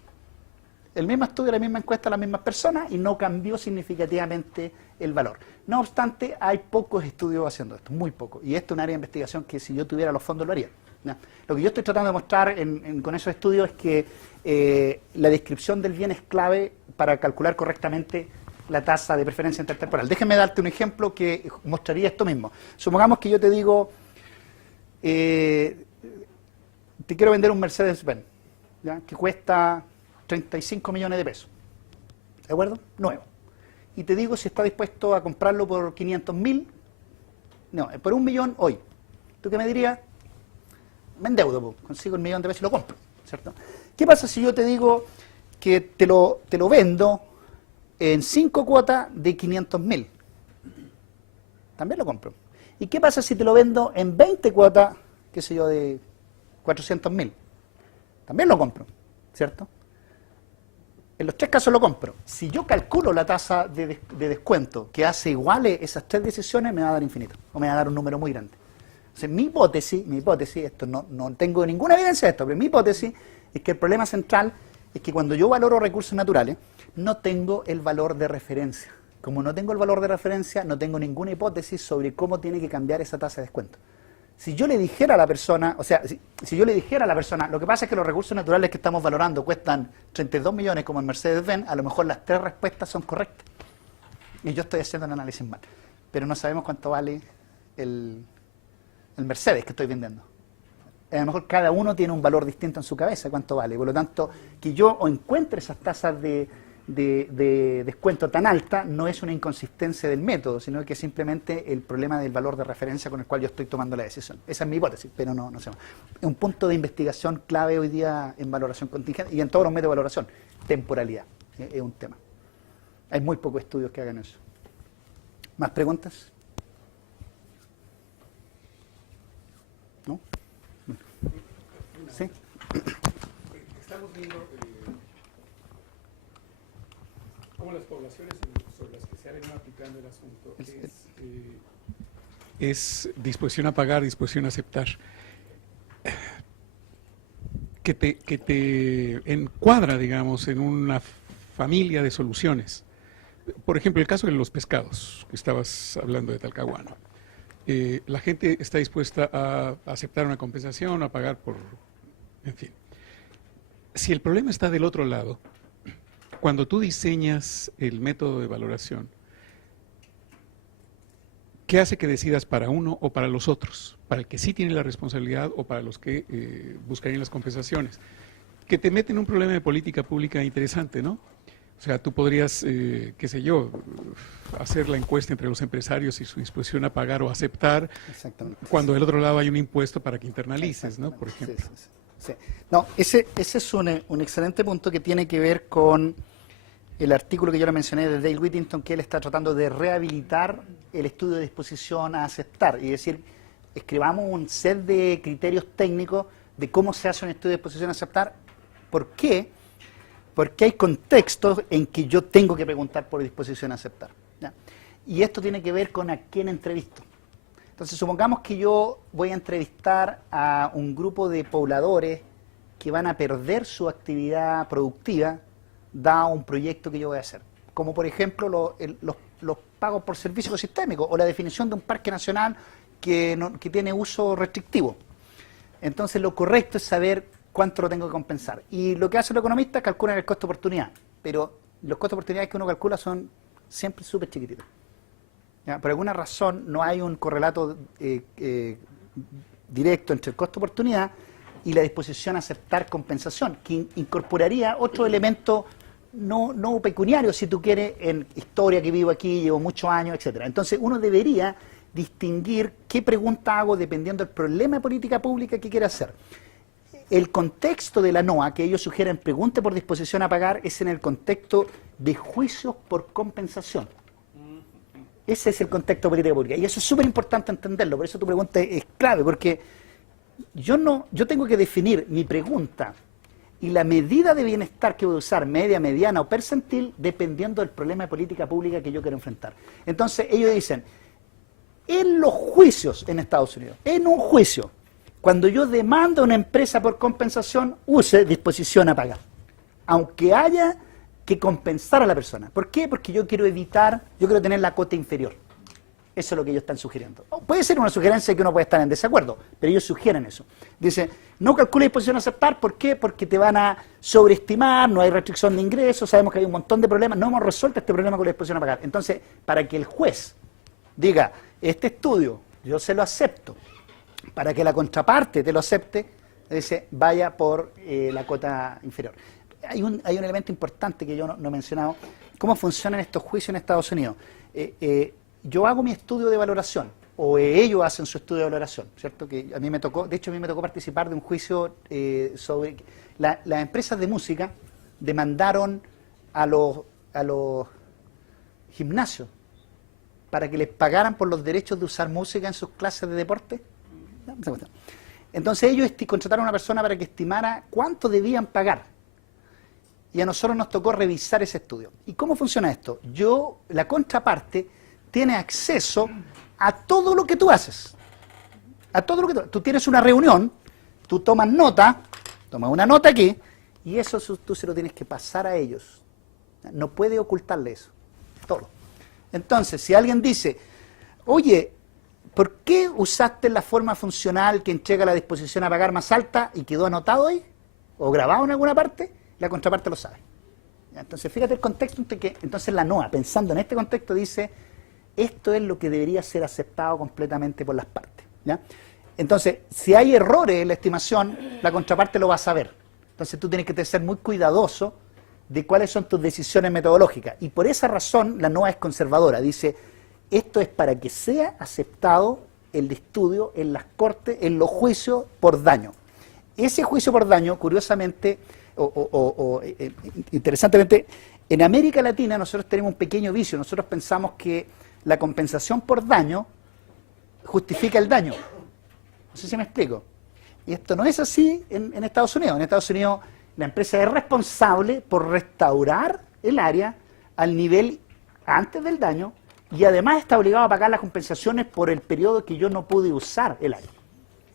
El mismo estudio, la misma encuesta a las mismas personas y no cambió significativamente el valor. No obstante, hay pocos estudios haciendo esto, muy pocos. Y esto es un área de investigación que si yo tuviera los fondos lo haría. ¿Ya? Lo que yo estoy tratando de mostrar con esos estudios es que la descripción del bien es clave para calcular correctamente la tasa de preferencia intertemporal. Déjame darte un ejemplo que mostraría esto mismo. Supongamos que yo te digo, te quiero vender un Mercedes-Benz, ¿ya? Que cuesta 35 millones de pesos. ¿De acuerdo? Nuevo. Y te digo si está dispuesto a comprarlo por 500.000, no, por 1 millón hoy. ¿Tú qué me dirías? Me endeudo, consigo el 1.000.000 de pesos y lo compro, ¿cierto? ¿Qué pasa si yo te digo que te lo vendo en 5 cuotas de 500.000? También lo compro. ¿Y qué pasa si te lo vendo en 20 cuotas, qué sé yo, de 400.000? También lo compro, ¿cierto? En los 3 casos lo compro. Si yo calculo la tasa de descuento que hace iguales esas 3 decisiones, me va a dar infinito, o me va a dar un número muy grande. Entonces, mi hipótesis, esto no tengo ninguna evidencia de esto, pero mi hipótesis es que el problema central es que cuando yo valoro recursos naturales, no tengo el valor de referencia. Como no tengo el valor de referencia, no tengo ninguna hipótesis sobre cómo tiene que cambiar esa tasa de descuento. Si yo le dijera a la persona, si yo le dijera a la persona, lo que pasa es que los recursos naturales que estamos valorando cuestan 32 millones como el Mercedes-Benz, a lo mejor las 3 respuestas son correctas. Y yo estoy haciendo un análisis mal. Pero no sabemos cuánto vale el Mercedes que estoy vendiendo. A lo mejor cada uno tiene un valor distinto en su cabeza, cuánto vale. Por lo tanto, que yo encuentre esas tasas de descuento tan alta no es una inconsistencia del método, sino que es simplemente el problema del valor de referencia con el cual yo estoy tomando la decisión. Esa es mi hipótesis, pero no sé. Es un punto de investigación clave hoy día en valoración contingente y en todos los métodos de valoración. Temporalidad es un tema. Hay muy pocos estudios que hagan eso. ¿Más preguntas? ¿No? ¿Sí? Estamos viendo cómo las poblaciones sobre las que se ha venido aplicando el asunto es disposición a pagar, disposición a aceptar. Que te encuadra, digamos, en una familia de soluciones. Por ejemplo, el caso de los pescados, que estabas hablando de Talcahuano. La gente está dispuesta a aceptar una compensación, a pagar por... En fin. Si el problema está del otro lado, cuando tú diseñas el método de valoración, ¿qué hace que decidas para uno o para los otros? Para el que sí tiene la responsabilidad o para los que buscarían las compensaciones. Que te mete en un problema de política pública interesante, ¿no? O sea, tú podrías, qué sé yo, hacer la encuesta entre los empresarios y su disposición a pagar o aceptar, cuando del otro lado hay un impuesto para que internalices, ¿no? Por ejemplo. Sí. No, ese es un excelente punto que tiene que ver con el artículo que yo le mencioné de Dale Whittington, que él está tratando de rehabilitar el estudio de disposición a aceptar. Y decir, escribamos un set de criterios técnicos de cómo se hace un estudio de disposición a aceptar. ¿Por qué? Porque hay contextos en que yo tengo que preguntar por disposición a aceptar, ¿ya? Y esto tiene que ver con a quién entrevisto. Entonces, supongamos que yo voy a entrevistar a un grupo de pobladores que van a perder su actividad productiva dado un proyecto que yo voy a hacer. Como, por ejemplo, los pagos por servicio ecosistémico o la definición de un parque nacional que tiene uso restrictivo. Entonces, lo correcto es saber cuánto lo tengo que compensar. Y lo que hacen los economistas, calculan el costo de oportunidad. Pero los costos de oportunidad que uno calcula son siempre súper chiquititos. ¿Ya? Por alguna razón no hay un correlato directo entre el costo de oportunidad y la disposición a aceptar compensación, que incorporaría otro elemento no pecuniario, si tú quieres, en historia que vivo aquí, llevo muchos años, etcétera. Entonces uno debería distinguir qué pregunta hago dependiendo del problema de política pública que quiera hacer. El contexto de la NOA, que ellos sugieren pregunte por disposición a pagar, es en el contexto de juicios por compensación. Ese es el contexto de política pública. Y eso es súper importante entenderlo. Por eso tu pregunta es clave, porque yo tengo que definir mi pregunta y la medida de bienestar que voy a usar, media, mediana o percentil, dependiendo del problema de política pública que yo quiero enfrentar. Entonces ellos dicen, en los juicios en Estados Unidos, en un juicio, cuando yo demando a una empresa por compensación, use disposición a pagar, aunque haya que compensar a la persona. ¿Por qué? Porque yo quiero tener la cota inferior. Eso es lo que ellos están sugiriendo. Puede ser una sugerencia que uno puede estar en desacuerdo, pero ellos sugieren eso. Dice, no calcule disposición a aceptar, ¿por qué? Porque te van a sobreestimar, no hay restricción de ingresos, sabemos que hay un montón de problemas, no hemos resuelto este problema con la disposición a pagar. Entonces, para que el juez diga, este estudio yo se lo acepto, para que la contraparte te lo acepte, dice, vaya por la cota inferior. Hay un elemento importante que yo no he mencionado, cómo funcionan estos juicios en Estados Unidos. Yo hago mi estudio de valoración, o ellos hacen su estudio de valoración, ¿cierto? Que a mí me tocó participar de un juicio sobre las empresas de música demandaron a los gimnasios para que les pagaran por los derechos de usar música en sus clases de deporte. Entonces ellos contrataron a una persona para que estimara cuánto debían pagar. Y a nosotros nos tocó revisar ese estudio. ¿Y cómo funciona esto? La contraparte tiene acceso a todo lo que tú haces. A todo lo que tú tienes una reunión, tú tomas una nota aquí, y eso tú se lo tienes que pasar a ellos. No puede ocultarle eso. Todo. Entonces, si alguien dice, oye, ¿por qué usaste la forma funcional que entrega la disposición a pagar más alta y quedó anotado ahí? ¿O grabado en alguna parte? La contraparte lo sabe. Entonces, fíjate el contexto en que entonces la NOA, pensando en este contexto, dice, esto es lo que debería ser aceptado completamente por las partes. ¿Ya? Entonces, si hay errores en la estimación, la contraparte lo va a saber. Entonces, tú tienes que ser muy cuidadoso de cuáles son tus decisiones metodológicas. Y por esa razón, la NOA es conservadora. Dice, esto es para que sea aceptado el estudio en las cortes, en los juicios por daño. Ese juicio por daño, curiosamente, interesantemente, en América Latina nosotros tenemos un pequeño vicio. Nosotros pensamos que la compensación por daño justifica el daño. No sé si me explico. Y esto no es así en Estados Unidos. En Estados Unidos la empresa es responsable por restaurar el área al nivel antes del daño y además está obligado a pagar las compensaciones por el periodo que yo no pude usar el área.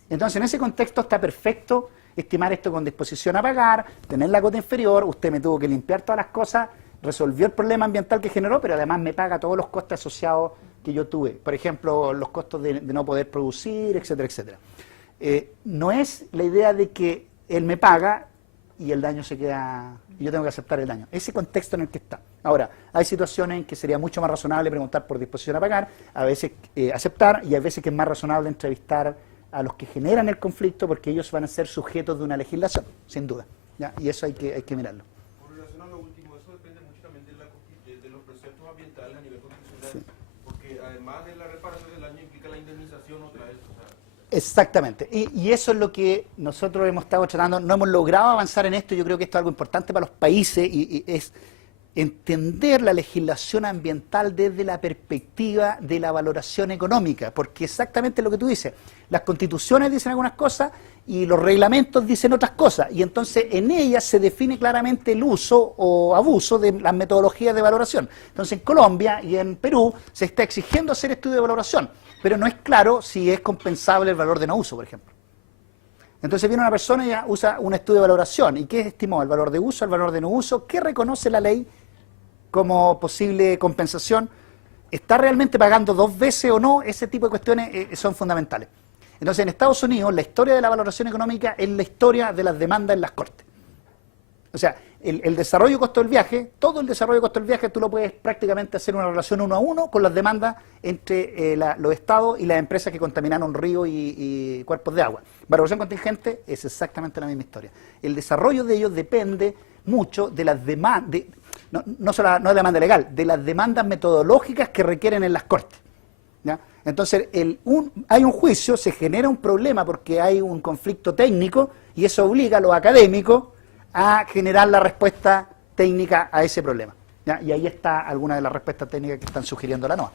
Entonces, en ese contexto está perfecto estimar esto con disposición a pagar, tener la cota inferior, usted me tuvo que limpiar todas las cosas, resolvió el problema ambiental que generó, pero además me paga todos los costes asociados que yo tuve. Por ejemplo, los costos de no poder producir, etcétera, etcétera. No es la idea de que él me paga y el daño se queda, y yo tengo que aceptar el daño. Ese contexto en el que está. Ahora, hay situaciones en que sería mucho más razonable preguntar por disposición a pagar, a veces aceptar, y hay veces que es más razonable entrevistar a los que generan el conflicto porque ellos van a ser sujetos de una legislación, sin duda. ¿Ya? Y eso hay que mirarlo. Con relación a lo último, eso depende mucho también de los preceptos ambientales a nivel constitucional, Sí. Porque además de la reparación del daño implica la indemnización otra vez. O sea, Exactamente, y eso es lo que nosotros hemos estado tratando, no hemos logrado avanzar en esto. Yo creo que esto es algo importante para los países y es entender la legislación ambiental desde la perspectiva de la valoración económica, porque exactamente lo que tú dices, las constituciones dicen algunas cosas y los reglamentos dicen otras cosas, y entonces en ellas se define claramente el uso o abuso de las metodologías de valoración. Entonces en Colombia y en Perú se está exigiendo hacer estudio de valoración, pero no es claro si es compensable el valor de no uso, por ejemplo. Entonces viene una persona y ya usa un estudio de valoración. ¿Y qué estimó? ¿El valor de uso, el valor de no uso? ¿Qué reconoce la ley como posible compensación? ¿Está realmente pagando 2 veces o no? Ese tipo de cuestiones son fundamentales. Entonces en Estados Unidos la historia de la valoración económica es la historia de las demandas en las cortes. O sea, el desarrollo costo del viaje, todo el desarrollo costo del viaje tú lo puedes prácticamente hacer una relación 1 a 1 con las demandas entre los estados y las empresas que contaminaron ríos y cuerpos de agua. Valoración contingente es exactamente la misma historia. El desarrollo de ellos depende mucho de las demandas, no de la demanda legal, de las demandas metodológicas que requieren en las cortes. ¿Ya? Entonces, hay un juicio, se genera un problema porque hay un conflicto técnico y eso obliga a los académicos a generar la respuesta técnica a ese problema. ¿Ya? Y ahí está alguna de las respuestas técnicas que están sugiriendo la NOA.